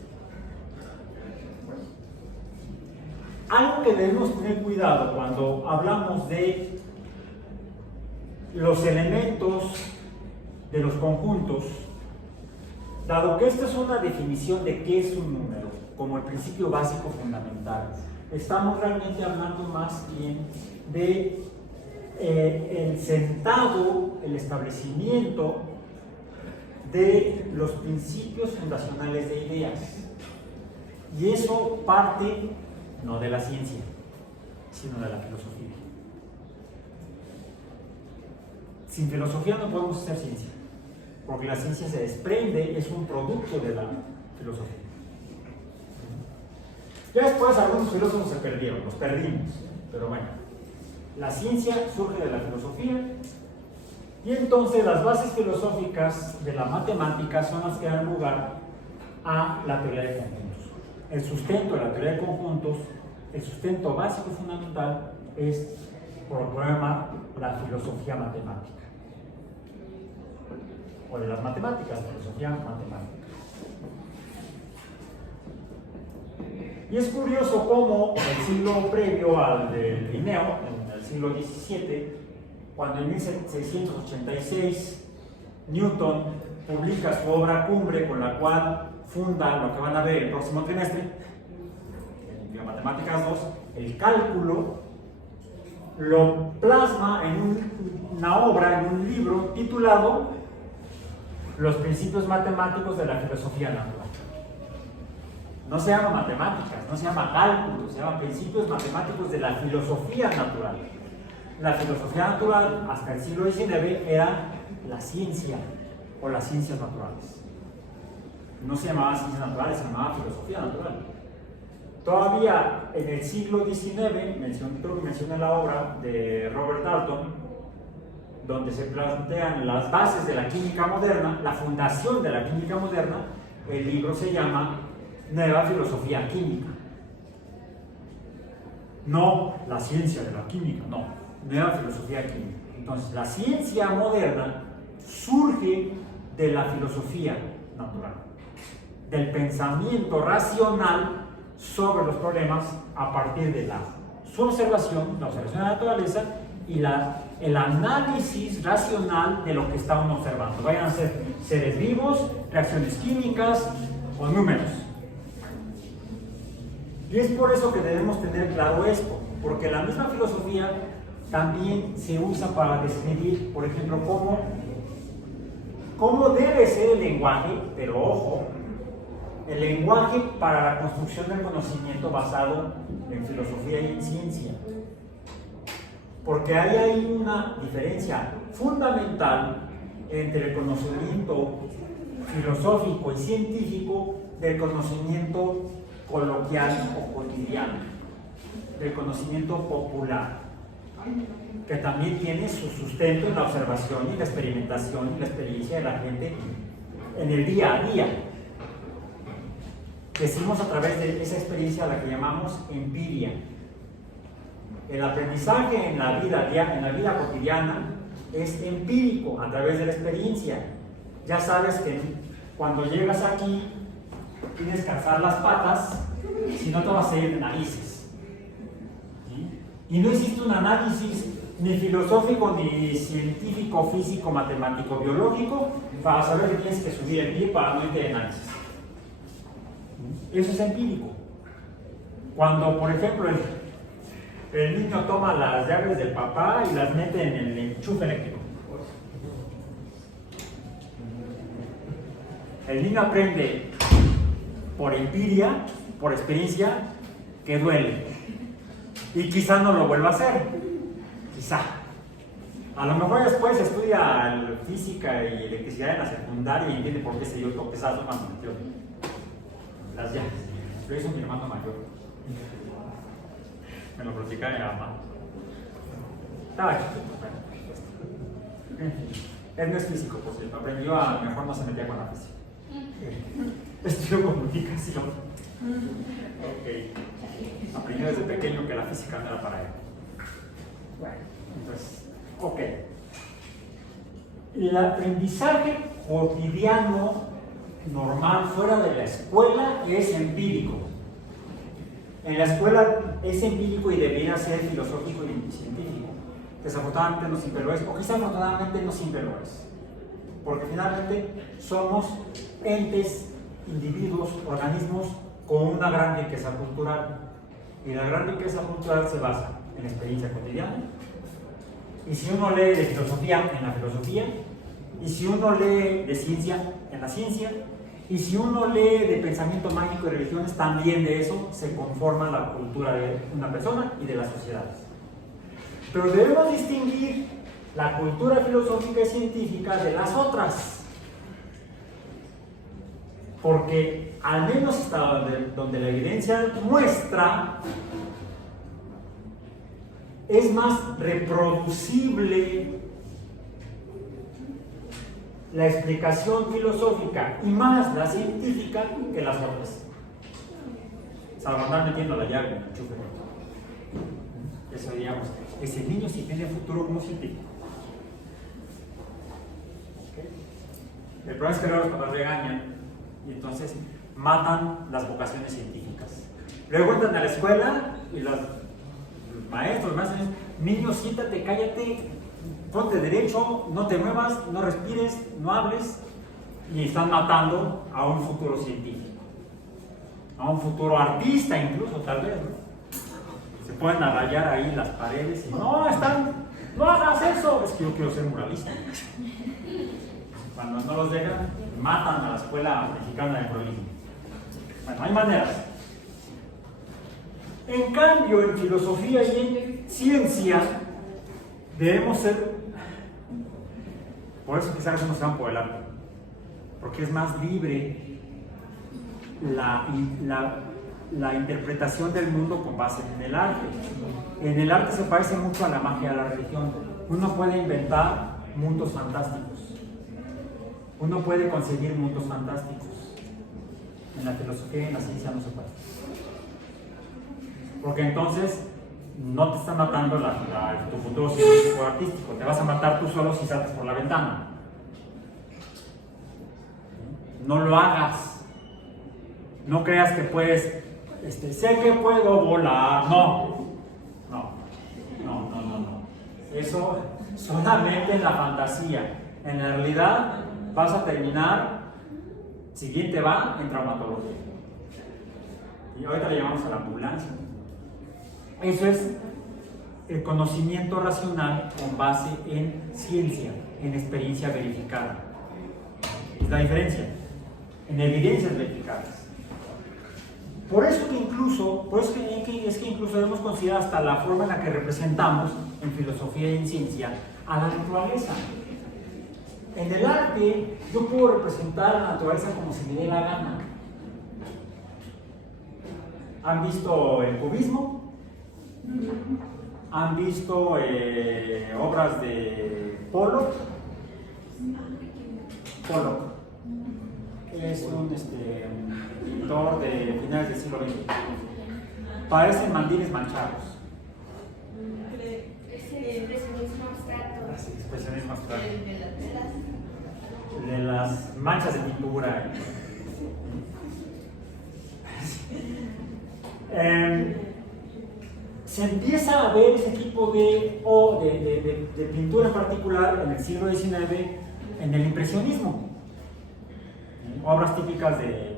Algo que debemos tener cuidado cuando hablamos de los elementos de los conjuntos, dado que esta es una definición de qué es un número, como el principio básico fundamental, estamos realmente hablando más bien de el sentado, el establecimiento de los principios fundacionales de ideas. Y eso parte no de la ciencia, sino de la filosofía. Sin filosofía no podemos hacer ciencia, porque la ciencia se desprende, es un producto de la filosofía. Ya después algunos filósofos se perdieron, los perdimos, pero bueno, la ciencia surge de la filosofía y entonces las bases filosóficas de la matemática son las que dan lugar a la teoría de conjuntos. El sustento de la teoría de conjuntos, el sustento básico y fundamental es, por lo que llamar, la filosofía matemática. O de las matemáticas, filosofía matemática. Y es curioso cómo el siglo previo al de Linneo, en el siglo XVII, cuando en 1686 Newton publica su obra cumbre con la cual funda lo que van a ver el próximo trimestre, en Biomatemáticas 2, el cálculo, lo plasma en una obra, en un libro titulado Los principios matemáticos de la filosofía natural. No se llama matemáticas, no se llama cálculo, se llama principios matemáticos de la filosofía natural. La filosofía natural hasta el siglo XIX era la ciencia o las ciencias naturales. No se llamaba ciencias naturales, se llamaba filosofía natural. Todavía en el siglo XIX, creo que mencioné la obra de Robert Dalton, donde se plantean las bases de la química moderna, la fundación de la química moderna. El libro se llama Nueva Filosofía Química. No la ciencia de la química, no, Nueva Filosofía Química. Entonces, la ciencia moderna surge de la filosofía natural, del pensamiento racional sobre los problemas a partir de su observación, la observación de la naturaleza y el análisis racional de lo que está uno observando. Vayan a ser seres vivos, reacciones químicas o números. Y es por eso que debemos tener claro esto, porque la misma filosofía también se usa para describir, por ejemplo, cómo cómo debe ser el lenguaje, pero ojo, el lenguaje para la construcción del conocimiento basado en filosofía y en ciencia. Porque ahí hay una diferencia fundamental entre el conocimiento filosófico y científico del conocimiento coloquial o cotidiano, del conocimiento popular, que también tiene su sustento en la observación y la experimentación y la experiencia de la gente en el día a día. Decimos a través de esa experiencia a la que llamamos empiria. El aprendizaje en la vida cotidiana es empírico, a través de la experiencia. Ya sabes que cuando llegas aquí tienes que alzar las patas, si no te vas a ir de narices. ¿Sí? Y no existe un análisis ni filosófico, ni científico, físico, matemático, biológico para saber que tienes que subir el pie para no irte de narices. Eso es empírico. Cuando, por ejemplo, el niño toma las llaves del papá y las mete en el enchufe eléctrico. El niño aprende por empiria, por experiencia, que duele. Y quizá no lo vuelva a hacer. Quizá. A lo mejor después estudia física y electricidad en la secundaria y entiende por qué se dio todo pesado cuando metió las llaves. Lo hizo mi hermano mayor. Me lo platicaba mi mamá. Estaba chiquito. Él no es físico, por cierto. Aprendió a mejor no se metía con la física. Estudió comunicación. Ok. Aprendió desde pequeño que la física no era para él. Bueno, entonces, ok. El aprendizaje cotidiano normal fuera de la escuela es empírico. En la escuela es empírico y debería ser filosófico y científico. Desafortunadamente no siempre lo es, o quizá afortunadamente no siempre lo es. Porque finalmente somos entes, individuos, organismos con una gran riqueza cultural. Y la gran riqueza cultural se basa en la experiencia cotidiana. Y si uno lee de filosofía, en la filosofía. Y si uno lee de ciencia, en la ciencia. Y si uno lee de pensamiento mágico y religiones, también de eso se conforma la cultura de una persona y de las sociedades. Pero debemos distinguir la cultura filosófica y científica de las otras. Porque al menos hasta donde la evidencia muestra, es más reproducible la explicación filosófica y más la científica que las otras. Salvo andar metiendo la llave en el enchufe. Eso digamos, ese niño sí tiene futuro como científico. ¿Okay? El problema es que luego los papás regañan y entonces matan las vocaciones científicas. Luego entran a la escuela y los maestros, niños, siéntate, cállate, ponte derecho, no te muevas, no respires, no hables, y están matando a un futuro científico, a un futuro artista incluso, tal vez, ¿no? Se pueden rayar ahí las paredes y no hagas eso, es que yo quiero ser muralista. Cuando no los dejan, matan a la Escuela Mexicana de Muralismo. Bueno, hay maneras. En cambio, en filosofía y en ciencia, debemos ser, por eso quizás no se van por el arte, porque es más libre la interpretación del mundo con base en el arte. En el arte se parece mucho a la magia de la religión. Uno puede inventar mundos fantásticos. Uno puede conseguir mundos fantásticos. En la filosofía y en la ciencia no se puede. Porque entonces no te está matando tu futuro científico o artístico. Te vas a matar tú solo si saltas por la ventana. No lo hagas. No creas que puedes, sé que puedo volar. No. Eso solamente en la fantasía. En la realidad vas a terminar, si bien te va, en traumatología. Y ahorita le llamamos a la ambulancia. Eso es el conocimiento racional con base en ciencia, en experiencia verificada. Es la diferencia en evidencias verificadas. Por eso que incluso, es que incluso debemos considerar hasta la forma en la que representamos en filosofía y en ciencia a la naturaleza. En el arte yo puedo representar a la naturaleza como se me dé la gana. ¿Han visto el cubismo? ¿Han visto obras de Pollock? Pollock es un pintor de finales del siglo XX. Parecen mandiles manchados. Es el expresionismo abstracto. Así, expresionismo abstracto. De las manchas de pintura. Se empieza a ver ese tipo de pintura en particular en el siglo XIX en el impresionismo. Obras típicas de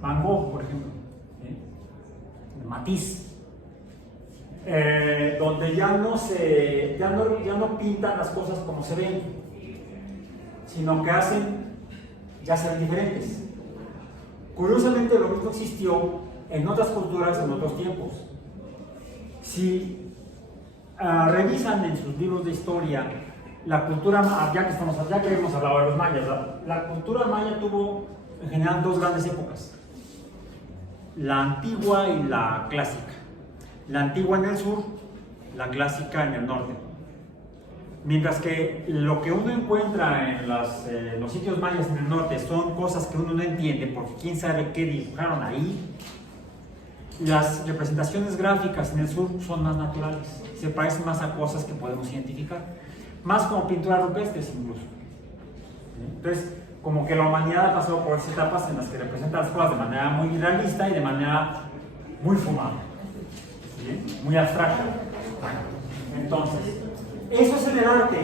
Van Gogh, por ejemplo, de Matisse, donde ya no pintan las cosas como se ven, sino que ya se ven diferentes. Curiosamente, lo mismo existió en otras culturas en otros tiempos. Si revisan en sus libros de historia la cultura, ya que hemos hablado de los mayas, la cultura maya tuvo en general dos grandes épocas: la antigua y la clásica. La antigua en el sur, la clásica en el norte. Mientras que lo que uno encuentra en los sitios mayas en el norte son cosas que uno no entiende porque quién sabe qué dibujaron ahí, las representaciones gráficas en el sur son más naturales, se parecen más a cosas que podemos identificar, más como pinturas rupestres incluso. Entonces, como que la humanidad ha pasado por esas etapas en las que representa las cosas de manera muy realista y de manera muy fumada, ¿sí? Muy abstracta. Entonces, eso es en el arte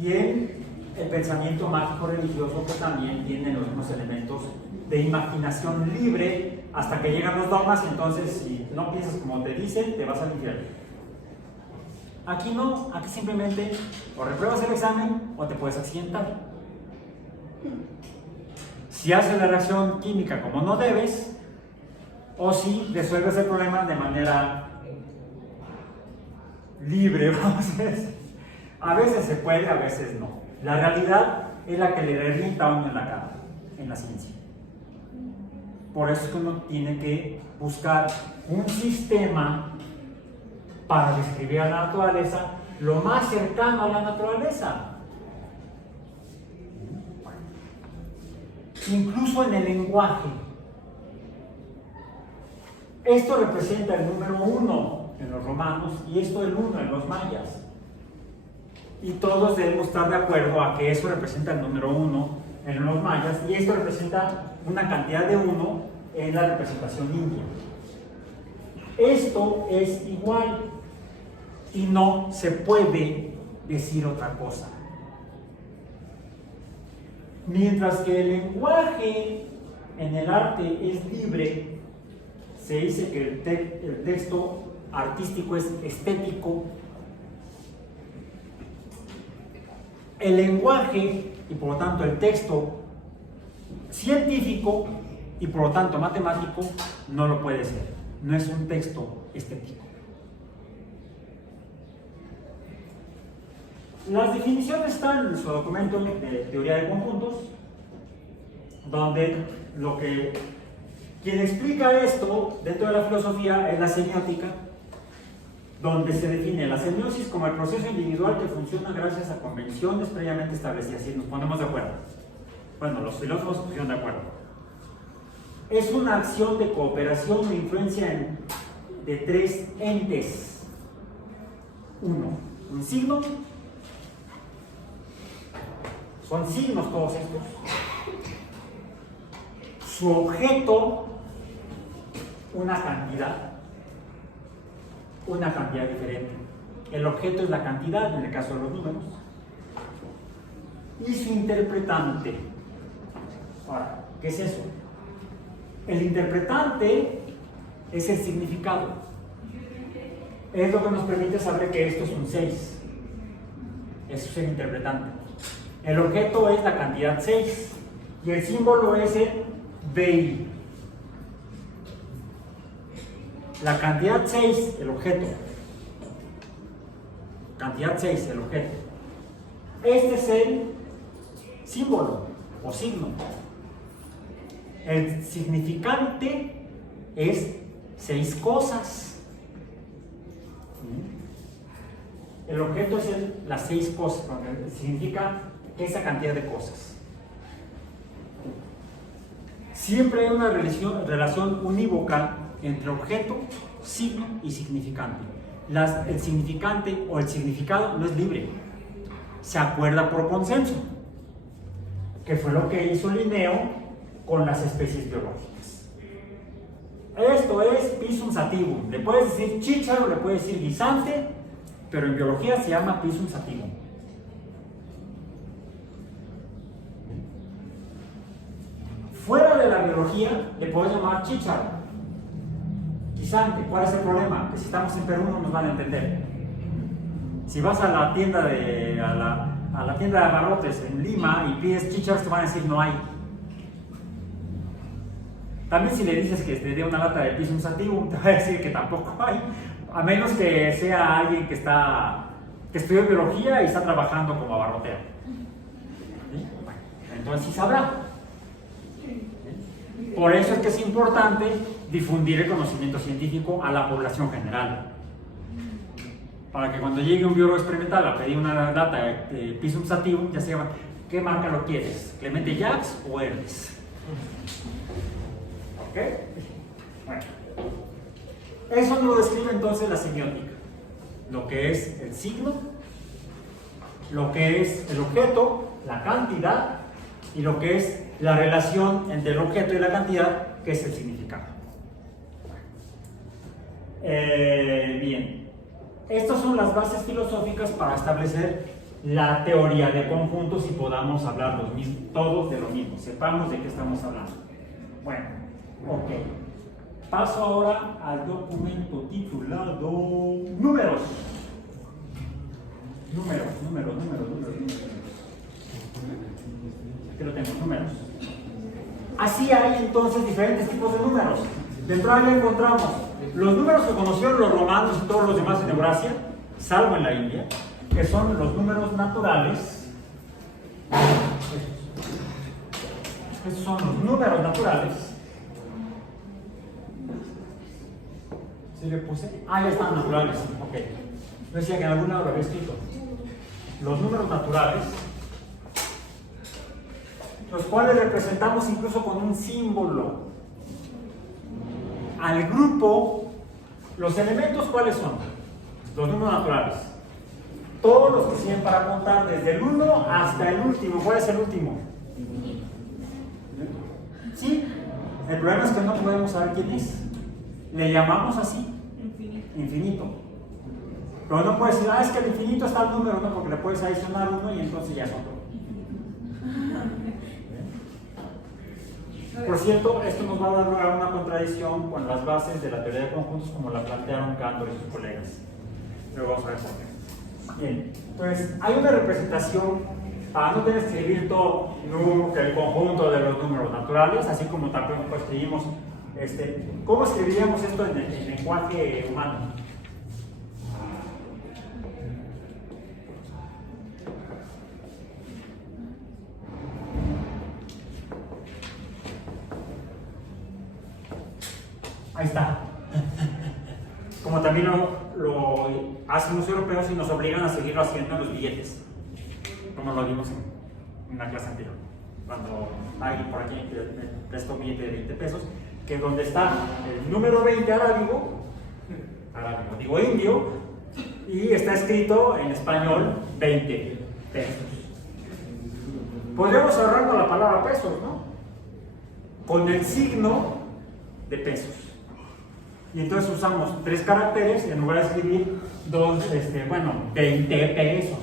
y en el pensamiento mágico religioso, que también tiene los mismos elementos de imaginación libre hasta que llegan los dogmas y entonces si no piensas como te dicen, te vas al infierno. Aquí no, aquí simplemente o repruebas el examen o te puedes accidentar. Si haces la reacción química como no debes, o si resuelves el problema de manera libre, vamos a decir. A veces se puede, a veces no. La realidad es la que le revienta a uno en la cara, en la ciencia. Por eso es que uno tiene que buscar un sistema para describir a la naturaleza lo más cercano a la naturaleza. Incluso en el lenguaje. Esto representa el número 1 en los romanos y esto el 1 en los mayas. Y todos debemos estar de acuerdo a que eso representa el número 1 en los mayas y esto representa una cantidad de 1 en la representación india. Esto es igual y no se puede decir otra cosa. Mientras que el lenguaje en el arte es libre, se dice que el texto artístico es estético. El lenguaje y por lo tanto el texto científico y por lo tanto matemático no lo puede ser, no es un texto estético. Las definiciones están en su documento de teoría de conjuntos, donde quien explica esto dentro de la filosofía es la semiótica, donde se define la semiosis como el proceso individual que funciona gracias a convenciones previamente establecidas. Y nos ponemos de acuerdo. Bueno, los filósofos se pusieron de acuerdo. Es una acción de cooperación o influencia de tres entes. Uno, un signo. Son signos todos estos. Su objeto, una cantidad diferente. El objeto es la cantidad, en el caso de los números. Y su interpretante. Ahora, ¿qué es eso? El interpretante es el significado. Es lo que nos permite saber que esto es un 6. Eso es el interpretante. El objeto es la cantidad 6 y el símbolo es el BI. La cantidad 6, el objeto. Cantidad 6, el objeto. Este es el símbolo o signo. El significante es 6 cosas. El objeto es las 6 cosas, significa esa cantidad de cosas. Siempre hay una relación unívoca entre objeto, signo y significante. El significante o el significado no es libre, se acuerda por consenso, que fue lo que hizo Linneo con las especies biológicas. Esto es Pisum sativum. Le puedes decir chícharo, le puedes decir guisante, pero en biología se llama Pisum sativum. Fuera de la biología le puedes llamar chícharo, guisante. ¿Cuál es el problema? Que si estamos en Perú no nos van a entender. Si vas a la tienda de abarrotes en Lima y pides chícharos, te van a decir no hay. También si le dices que te dé una lata de Pisum sativum, te va a decir que tampoco hay, a menos que sea alguien que estudió biología y está trabajando como abarrotero. ¿Sí? Bueno, entonces sí sabrá. ¿Sí? Por eso es que es importante difundir el conocimiento científico a la población general. Para que cuando llegue un biólogo experimental a pedir una lata de Pisum sativum, ya sepa qué marca lo quieres, Clemente Jacques o Hermes. ¿Ok? Bueno. Eso nos lo describe entonces la semiótica. Lo que es el signo, lo que es el objeto, la cantidad, y lo que es la relación entre el objeto y la cantidad, que es el significado. Bien. Estas son las bases filosóficas para establecer la teoría de conjuntos y podamos hablar todos de lo mismo, sepamos de qué estamos hablando. Bueno, ok. Paso ahora al documento titulado Números. Números. Aquí lo tengo, números. Así hay entonces diferentes tipos de números. De entrada ya encontramos los números que conocieron los romanos y todos los demás en Eurasia, salvo en la India, que son los números naturales. Estos son los números naturales. ¿Sí le puse? Ah, ya están naturales. Ok. Yo decía que en alguna hora lo había escrito. Los números naturales, los cuales representamos incluso con un símbolo. Al grupo, los elementos, ¿cuáles son? Los números naturales. Todos los que sirven para contar desde el 1 hasta el último. ¿Cuál es el último? ¿Sí? El problema es que no podemos saber quién es. Le llamamos así. Infinito. Pero no puedes decir, es que el infinito está el número, no, porque le puedes adicionar uno y entonces ya es otro. Por cierto, esto nos va a dar lugar a una contradicción con las bases de la teoría de conjuntos como la plantearon Cantor y sus colegas. Pero vamos a ver por qué. Bien, entonces hay una representación para no tener que escribir todo el conjunto de los números naturales, así como también escribimos, ¿cómo escribiríamos esto en el lenguaje humano? Ahí está. Como también lo hacen los europeos y nos obligan a seguirlo haciendo en los billetes, como lo vimos en una clase anterior. Cuando alguien por aquí me presta un billete de 20 pesos, que donde está el número 20 arábigo, digo indio, y está escrito en español 20 pesos. Podríamos ahorrarnos la palabra pesos, ¿no? Con el signo de pesos. Y entonces usamos 3 caracteres en lugar de escribir 20 pesos.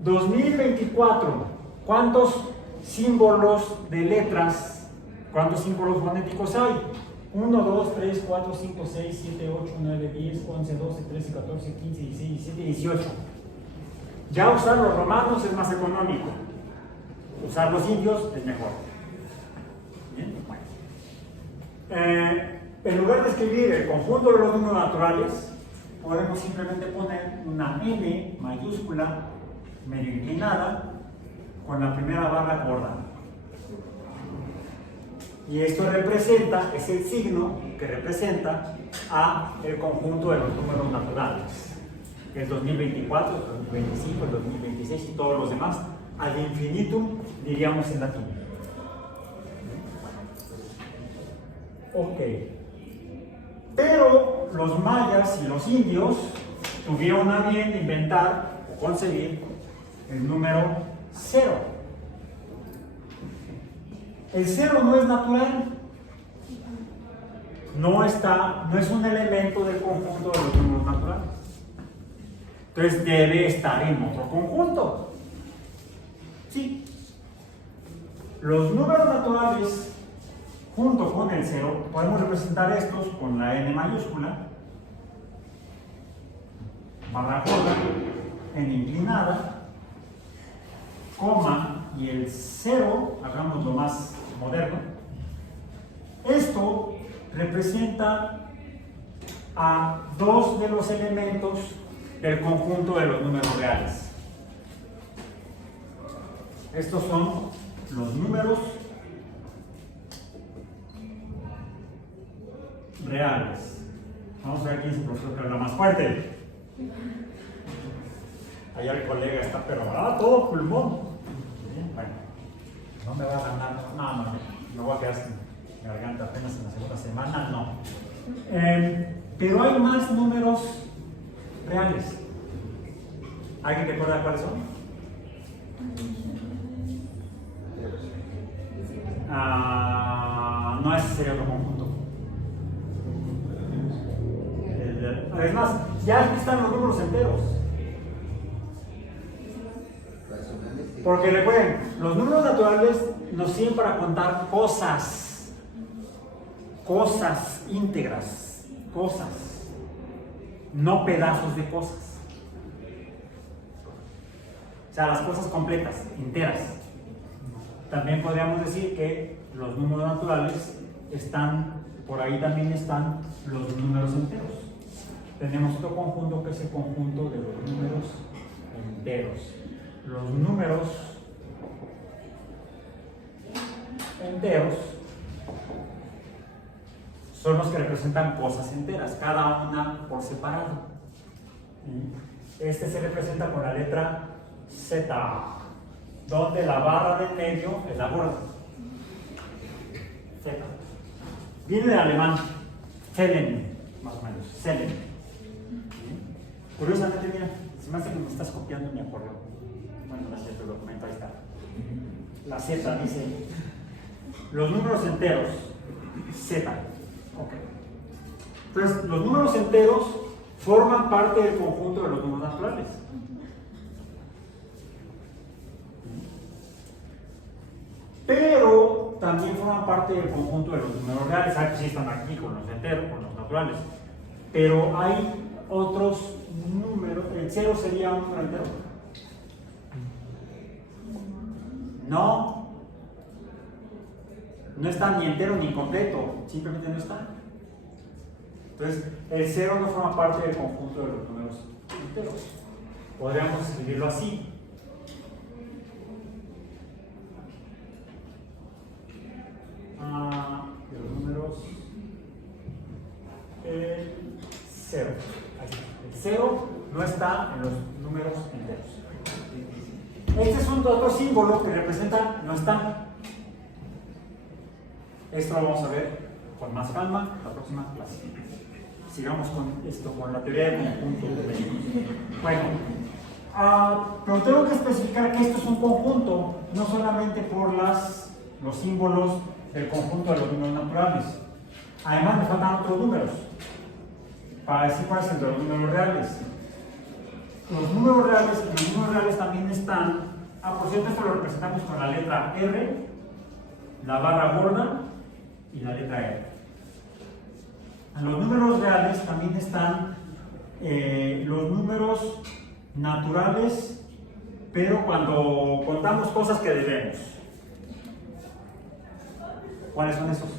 2024. ¿Cuántos símbolos de letras, cuántos símbolos fonéticos hay? 1, 2, 3, 4, 5, 6, 7, 8, 9, 10, 11, 12, 13, 14, 15, 16, 17, 18. Ya usar los romanos es más económico. Usar los indios es mejor. Bien, bueno. En lugar de escribir el conjunto de los números naturales, podemos simplemente poner una N mayúscula medio inclinada con la primera barra gorda. Y esto representa, es el signo que representa a el conjunto de los números naturales. El 2024, el 2025, el 2026 y todos los demás, ad infinitum, diríamos en latín. Ok. Pero los mayas y los indios tuvieron a bien inventar o concebir el número 0. El 0 no es natural. No es un elemento del conjunto de los números naturales. Entonces debe estar en otro conjunto. Sí. Los números naturales, junto con el 0, podemos representar estos con la N mayúscula, barra gorda, N inclinada, coma y el 0, hagamos lo más moderno. Esto representa a dos de los elementos del conjunto de los números reales. Estos son los números reales. Vamos a ver quién es el profesor que habla más fuerte. Allá el colega está, pero todo pulmón. Bueno, no me va a ganar, no, me voy a quedar sin garganta apenas en la segunda semana, no. Pero hay más números reales. ¿Alguien recuerda cuáles son? No, ese sería otro conjunto. Además, ya aquí están los números enteros. Porque recuerden, los números naturales nos sirven para contar cosas íntegras, cosas, no pedazos de cosas. O sea, las cosas completas, enteras. También podríamos decir que los números naturales están, por ahí también están los números enteros. Tenemos otro conjunto que es el conjunto de los números enteros. Los números enteros son los que representan cosas enteras, cada una por separado. Este se representa con la letra Z, donde la barra del medio es la gorda. Z. Viene del alemán, Zellen, más o menos, Zellen. Curiosamente, mira, se me hace que me estás copiando mi acordeón. Bueno, no es cierto, el documento ahí está. La Z dice, los números enteros, Z. Ok. Entonces, los números enteros forman parte del conjunto de los números naturales. Pero también forman parte del conjunto de los números reales. Ah, sí están aquí con los enteros, con los naturales. Pero hay otros números. El 0 sería un número entero. No está ni entero ni completo, simplemente no está. Entonces, el 0 no forma parte del conjunto de los números enteros. Podríamos escribirlo así. De los números, el 0. El 0 no está en los números enteros. Este es otro símbolo que representa no está. Esto lo vamos a ver con más calma en la próxima clase. Sigamos con esto, con la teoría del conjunto. Bueno, pero tengo que especificar que esto es un conjunto, no solamente por los símbolos del conjunto de los números naturales. Además, me faltan otros números para decir cuál es el de los números reales. Los números reales también están. Por cierto, esto lo representamos con la letra R, la barra gorda y la letra R. En los números reales también están los números naturales, pero cuando contamos cosas que debemos. ¿Cuáles son esos?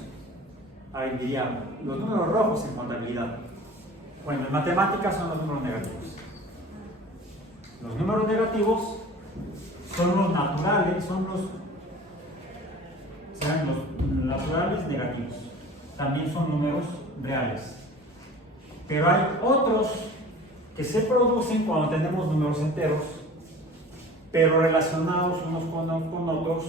Ahí diría, los números rojos en contabilidad. Bueno, en matemáticas son los números negativos. Los números negativos son los naturales, serán los naturales negativos. También son números reales. Pero hay otros que se producen cuando tenemos números enteros, pero relacionados unos con otros,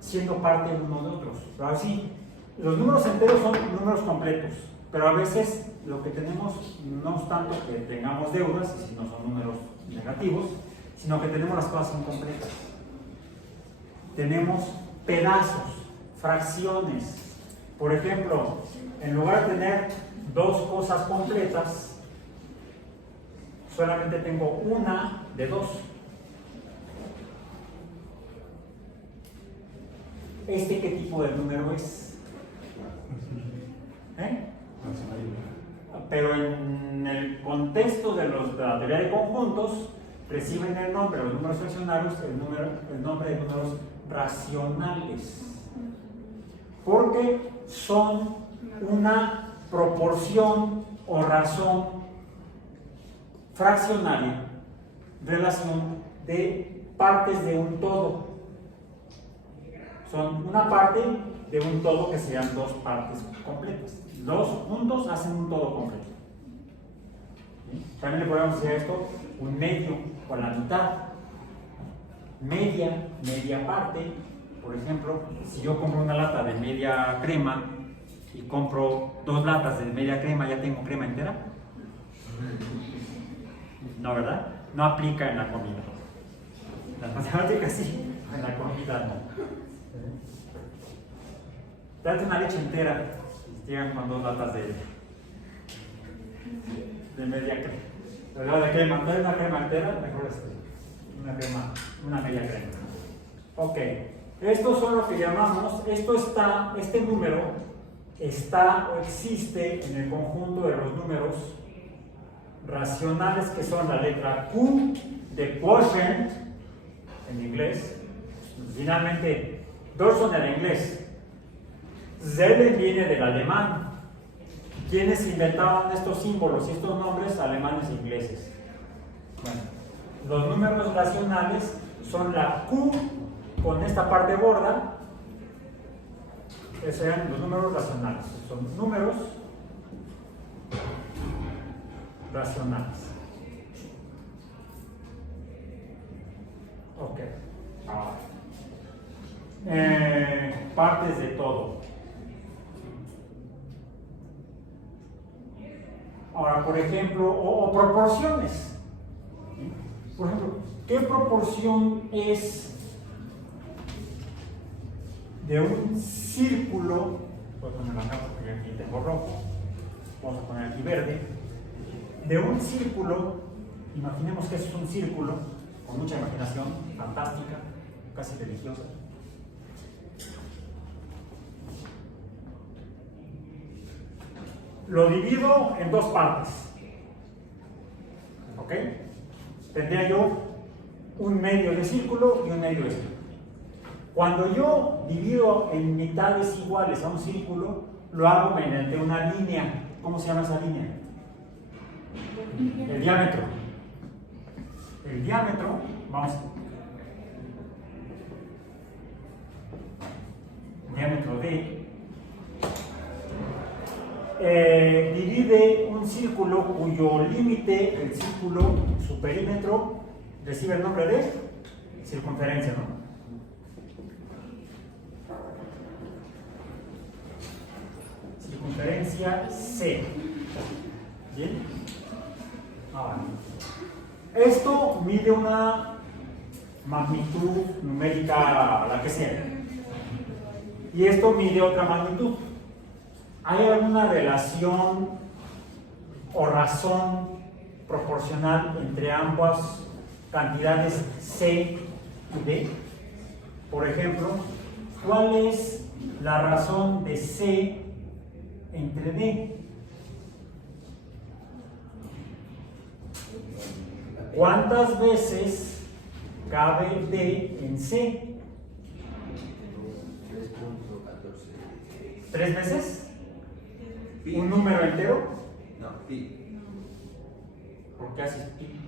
siendo parte de unos de otros. Pero así, los números enteros son números completos, pero a veces lo que tenemos no es tanto que tengamos deudas, si no son números negativos, sino que tenemos las cosas incompletas. Tenemos pedazos, fracciones. Por ejemplo, en lugar de tener dos cosas completas, solamente tengo una de dos. ¿Este qué tipo de número es? Pero en el contexto de la teoría de conjuntos, reciben el nombre de los números fraccionarios, el nombre de números racionales, porque son una proporción o razón fraccionaria, relación de partes de un todo. Son una parte de un todo que sean dos partes completas. Dos juntos hacen un todo completo. ¿Sí? También le podemos decir esto un medio o la mitad. Media parte. Por ejemplo, si yo compro una lata de media crema y compro dos latas de media crema, ¿ya tengo crema entera? No, ¿verdad? No aplica en la comida. Las matemáticas sí, en la comida no. Date una leche entera y llegan con dos latas de media crema. ¿Verdad? De crema, ¿no es una crema entera? Mejor una media crema. Ok, estos son lo que llamamos, este número está o existe en el conjunto de los números racionales, que son la letra Q de quotient en inglés. Finalmente, dos son en inglés. Zellen viene del alemán. ¿Quiénes inventaban estos símbolos y estos nombres? Alemanes e ingleses. Bueno, los números racionales son la Q con esta parte gorda. Esos serían los números racionales. Son números racionales. Ok. Ahora, partes de todo. Ahora, por ejemplo, o proporciones. Por ejemplo, ¿qué proporción es de un círculo? Voy a ponerlo acá porque aquí tengo rojo. Vamos a poner aquí verde. De un círculo, imaginemos que es un círculo con mucha imaginación, fantástica, casi religiosa. Lo divido en dos partes. ¿Ok? Tendría yo un medio de círculo y un medio de círculo. Cuando yo divido en mitades iguales a un círculo, lo hago mediante una línea. ¿Cómo se llama esa línea? El diámetro. El diámetro, diámetro D. Divide un círculo cuyo límite, el círculo, su perímetro, recibe el nombre de circunferencia, ¿no? Circunferencia C. ¿Bien? Ahora, esto mide una magnitud numérica, la que sea. Y esto mide otra magnitud. ¿Hay alguna relación o razón proporcional entre ambas cantidades C y D? Por ejemplo, ¿cuál es la razón de C entre D. ¿Cuántas veces cabe D en C? 3.14. ¿3 veces? Pi. ¿Un número entero? No, pi. ¿Por qué haces pi?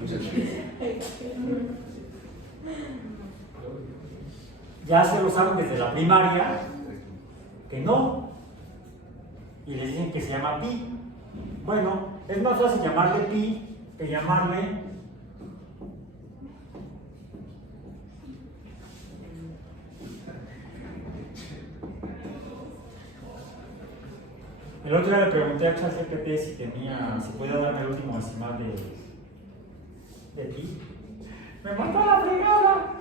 Muchas gracias. Ya se lo saben desde la primaria que no. Y les dicen que se llama pi. Bueno, es más fácil llamarle pi que llamarle el otro día le pregunté a ChatGPT si podía darme el último decimal de pi. ¡Me mató a la fregada!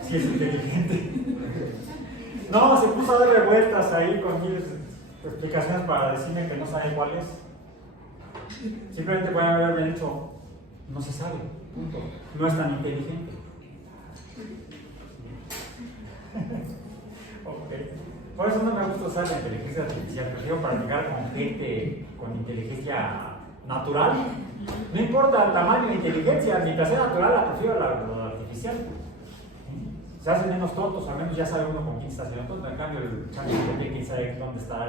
Sí, es inteligente. No, se puso a darle vueltas ahí con mil explicaciones para decirme que no sabe cuál es. Simplemente pueden haberme dicho, no se sabe, punto. No es tan inteligente. Okay. Por eso no me gusta usar la inteligencia artificial, prefiero practicar con gente con inteligencia natural. No importa el tamaño de inteligencia, mientras sea natural, la prefiero la artificial. Se hacen menos tontos, al menos ya sabe uno con quién está haciendo tonto. En cambio, el ChatGPT, quién sabe dónde está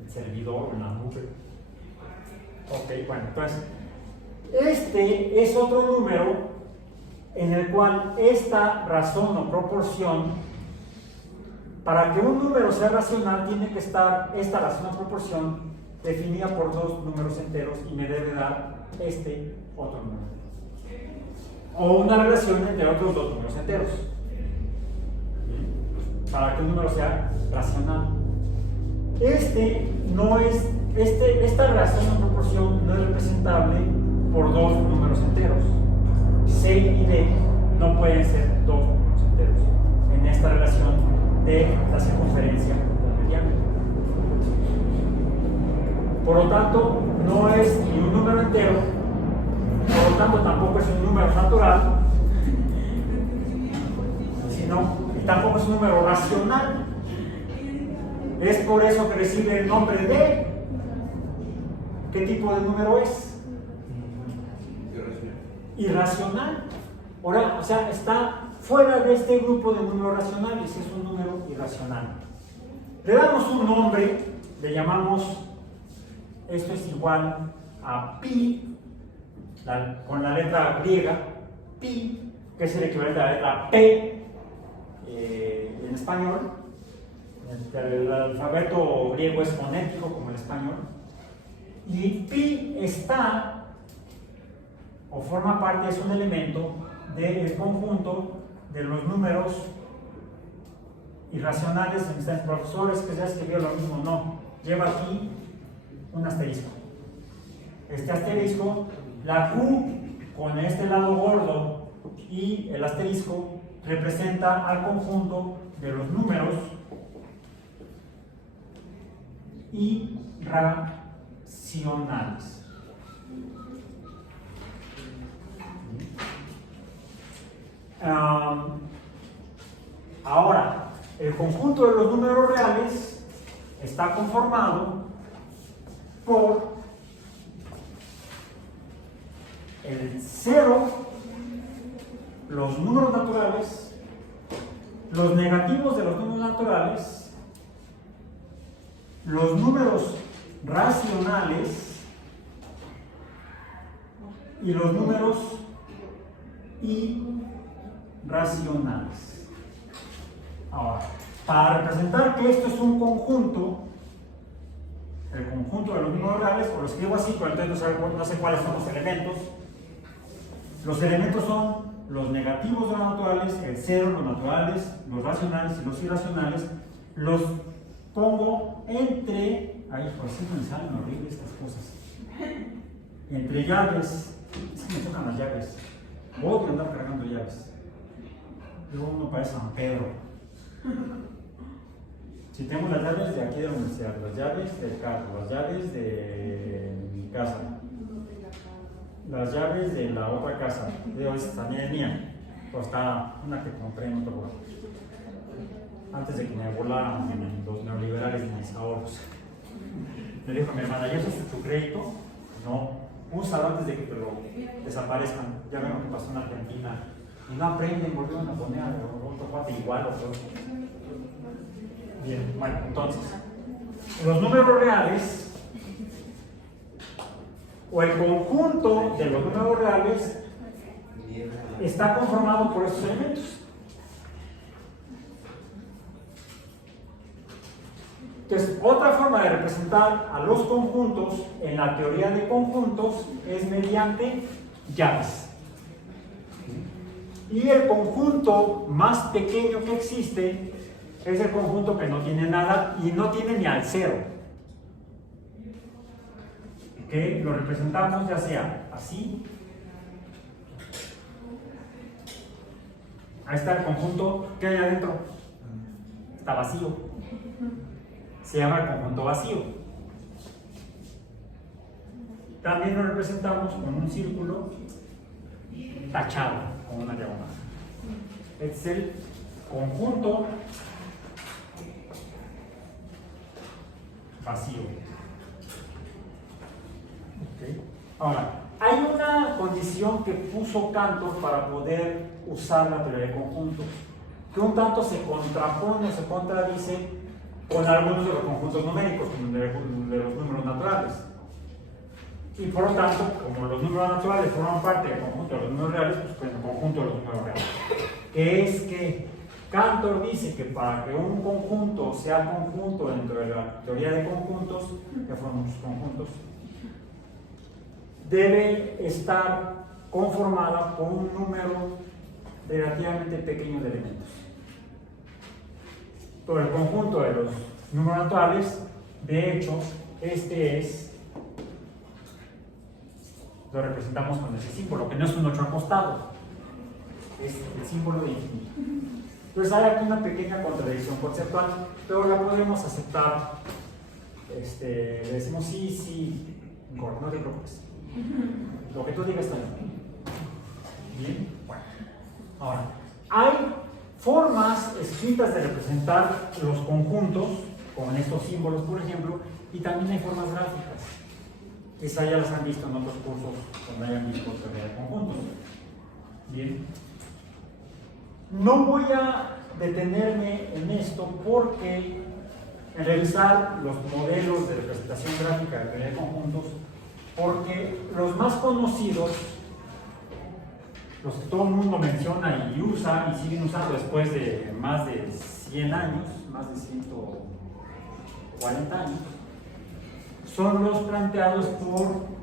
el servidor o en la nube. Ok, bueno, entonces, este es otro número en el cual esta razón o proporción, para que un número sea racional, tiene que estar esta razón o proporción definida por dos números enteros y me debe dar este otro número. O una relación entre otros dos números enteros. Para que un número sea racional. Esta relación o proporción no es representable por dos números enteros. C y D no pueden ser dos números enteros en esta relación de la circunferencia del diámetro. Por lo tanto, no es ni un número entero, por lo tanto tampoco es un número natural, y tampoco es un número racional. Es por eso que recibe el nombre de ¿qué tipo de número es? Irracional. Ahora, o sea, está fuera de este grupo de números racionales, es un número irracional. Le damos un nombre, le llamamos, esto es igual a pi, con la letra griega, pi, que es el equivalente a la letra P en español. El alfabeto griego es fonético como el español. Y pi está, o forma parte, es un elemento del conjunto de los números irracionales. Mis profesores que ya escribió lo mismo, no, lleva aquí un asterisco. Este asterisco, la Q con este lado gordo y el asterisco representa al conjunto de los números irracionales. Ahora, el conjunto de los números reales está conformado por el 0, los números naturales, los negativos de los números naturales, los números racionales y los números irracionales. Ahora, para representar que esto es un conjunto, el conjunto de los números reales, o lo escribo así, pero entonces no sé cuáles son los elementos. Los elementos son los negativos de los naturales, el 0, los naturales, los racionales y los irracionales. Los pongo entre, ay, por si me salen horribles estas cosas, entre llaves. Es que me tocan las llaves. Odio andar cargando llaves. Luego uno parece San Pedro. Si tenemos las llaves de aquí de la universidad, las llaves del carro, las llaves de mi casa, las llaves de la otra casa, de hoy también es mía. O está una que compré en otro lugar. Antes de que me volaran los neoliberales de mis ahorros. Me dijo mi hermana, ¿ya usaste tu crédito? No, úsalo antes de que te lo desaparezcan. Ya ven lo que pasó en Argentina. Y no aprenden, volvieron a poner a otro cuate igual o todo. Bien, bueno, entonces, los números reales o el conjunto de los números reales está conformado por estos elementos. Entonces, otra forma de representar a los conjuntos en la teoría de conjuntos es mediante llaves. Y el conjunto más pequeño que existe es el conjunto que no tiene nada y no tiene ni al cero. ¿Ok? Lo representamos ya sea así. Ahí está el conjunto. ¿Qué hay adentro? Está vacío. Se llama el conjunto vacío. También lo representamos con un círculo tachado, con una diagonal. Este es el conjunto vacío. ¿Okay? Ahora, hay una condición que puso Cantor para poder usar la teoría de conjuntos, que un tanto se contrapone, se contradice con algunos de los conjuntos numéricos, como de los números naturales. Y por lo tanto, como los números naturales forman parte del conjunto de los números reales, pues el conjunto de los números reales. Que es que Cantor dice que para que un conjunto sea conjunto dentro de la teoría de conjuntos, que forman muchos conjuntos, debe estar conformada por un número relativamente pequeño de elementos. Por el conjunto de los números naturales, de hecho, este es, lo representamos con ese símbolo, que no es un 8 acostado, es el símbolo de infinito. Entonces hay aquí una pequeña contradicción conceptual, pero la podemos aceptar. Le decimos sí, no te preocupes. Lo que tú digas está bien. Bien, bueno. Ahora, hay formas escritas de representar los conjuntos, con estos símbolos, por ejemplo, y también hay formas gráficas. Quizá ya las han visto en otros cursos donde hayan visto teoría de conjuntos. Bien. No voy a detenerme en esto porque en revisar los modelos de representación gráfica de teoría de conjuntos, porque los más conocidos, los que todo el mundo menciona y usa y siguen usando después de más de 100 años, más de 140 años, son los planteados por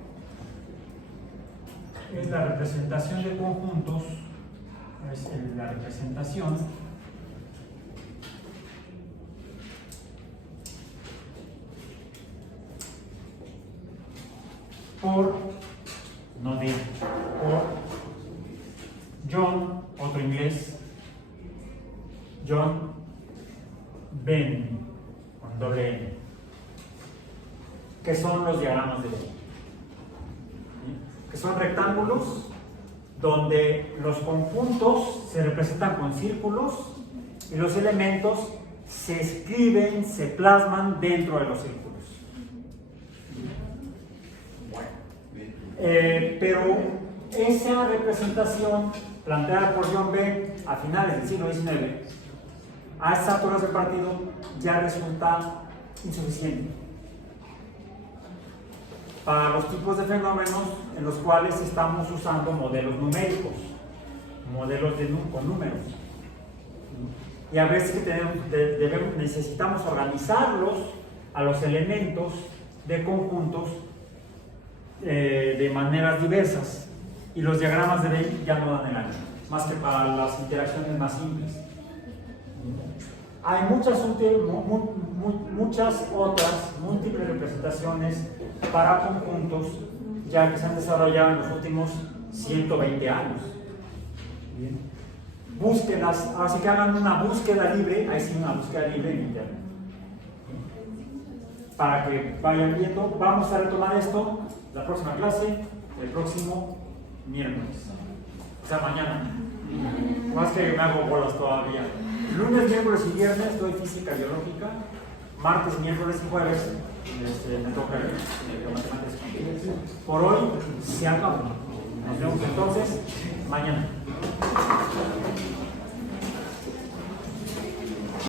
la representación de conjuntos, es la representación por John, otro inglés, John Venn, con doble N, que son los diagramas de Venn, que son rectángulos donde los conjuntos se representan con círculos y los elementos se escriben, se plasman dentro de los círculos. Pero esa representación planteada por John Venn a finales del siglo XIX, a estas alturas del partido ya resulta insuficiente para los tipos de fenómenos en los cuales estamos usando modelos numéricos, modelos con números. Y a veces necesitamos organizarlos a los elementos de conjuntos de maneras diversas, y los diagramas de Venn ya no dan el ancho, más que para las interacciones más simples. Hay muchas otras múltiples representaciones para conjuntos ya que se han desarrollado en los últimos 120 años. Bien. Búsquedas, así que hagan una búsqueda libre, ahí sí una búsqueda libre en internet, para que vayan viendo. Vamos a retomar esto la próxima clase, el próximo miércoles, o sea mañana. Más que me hago bolas todavía. Lunes, miércoles y viernes doy física biológica. Martes, miércoles y jueves me toca matemáticas. Por hoy se acabó. Nos vemos entonces mañana.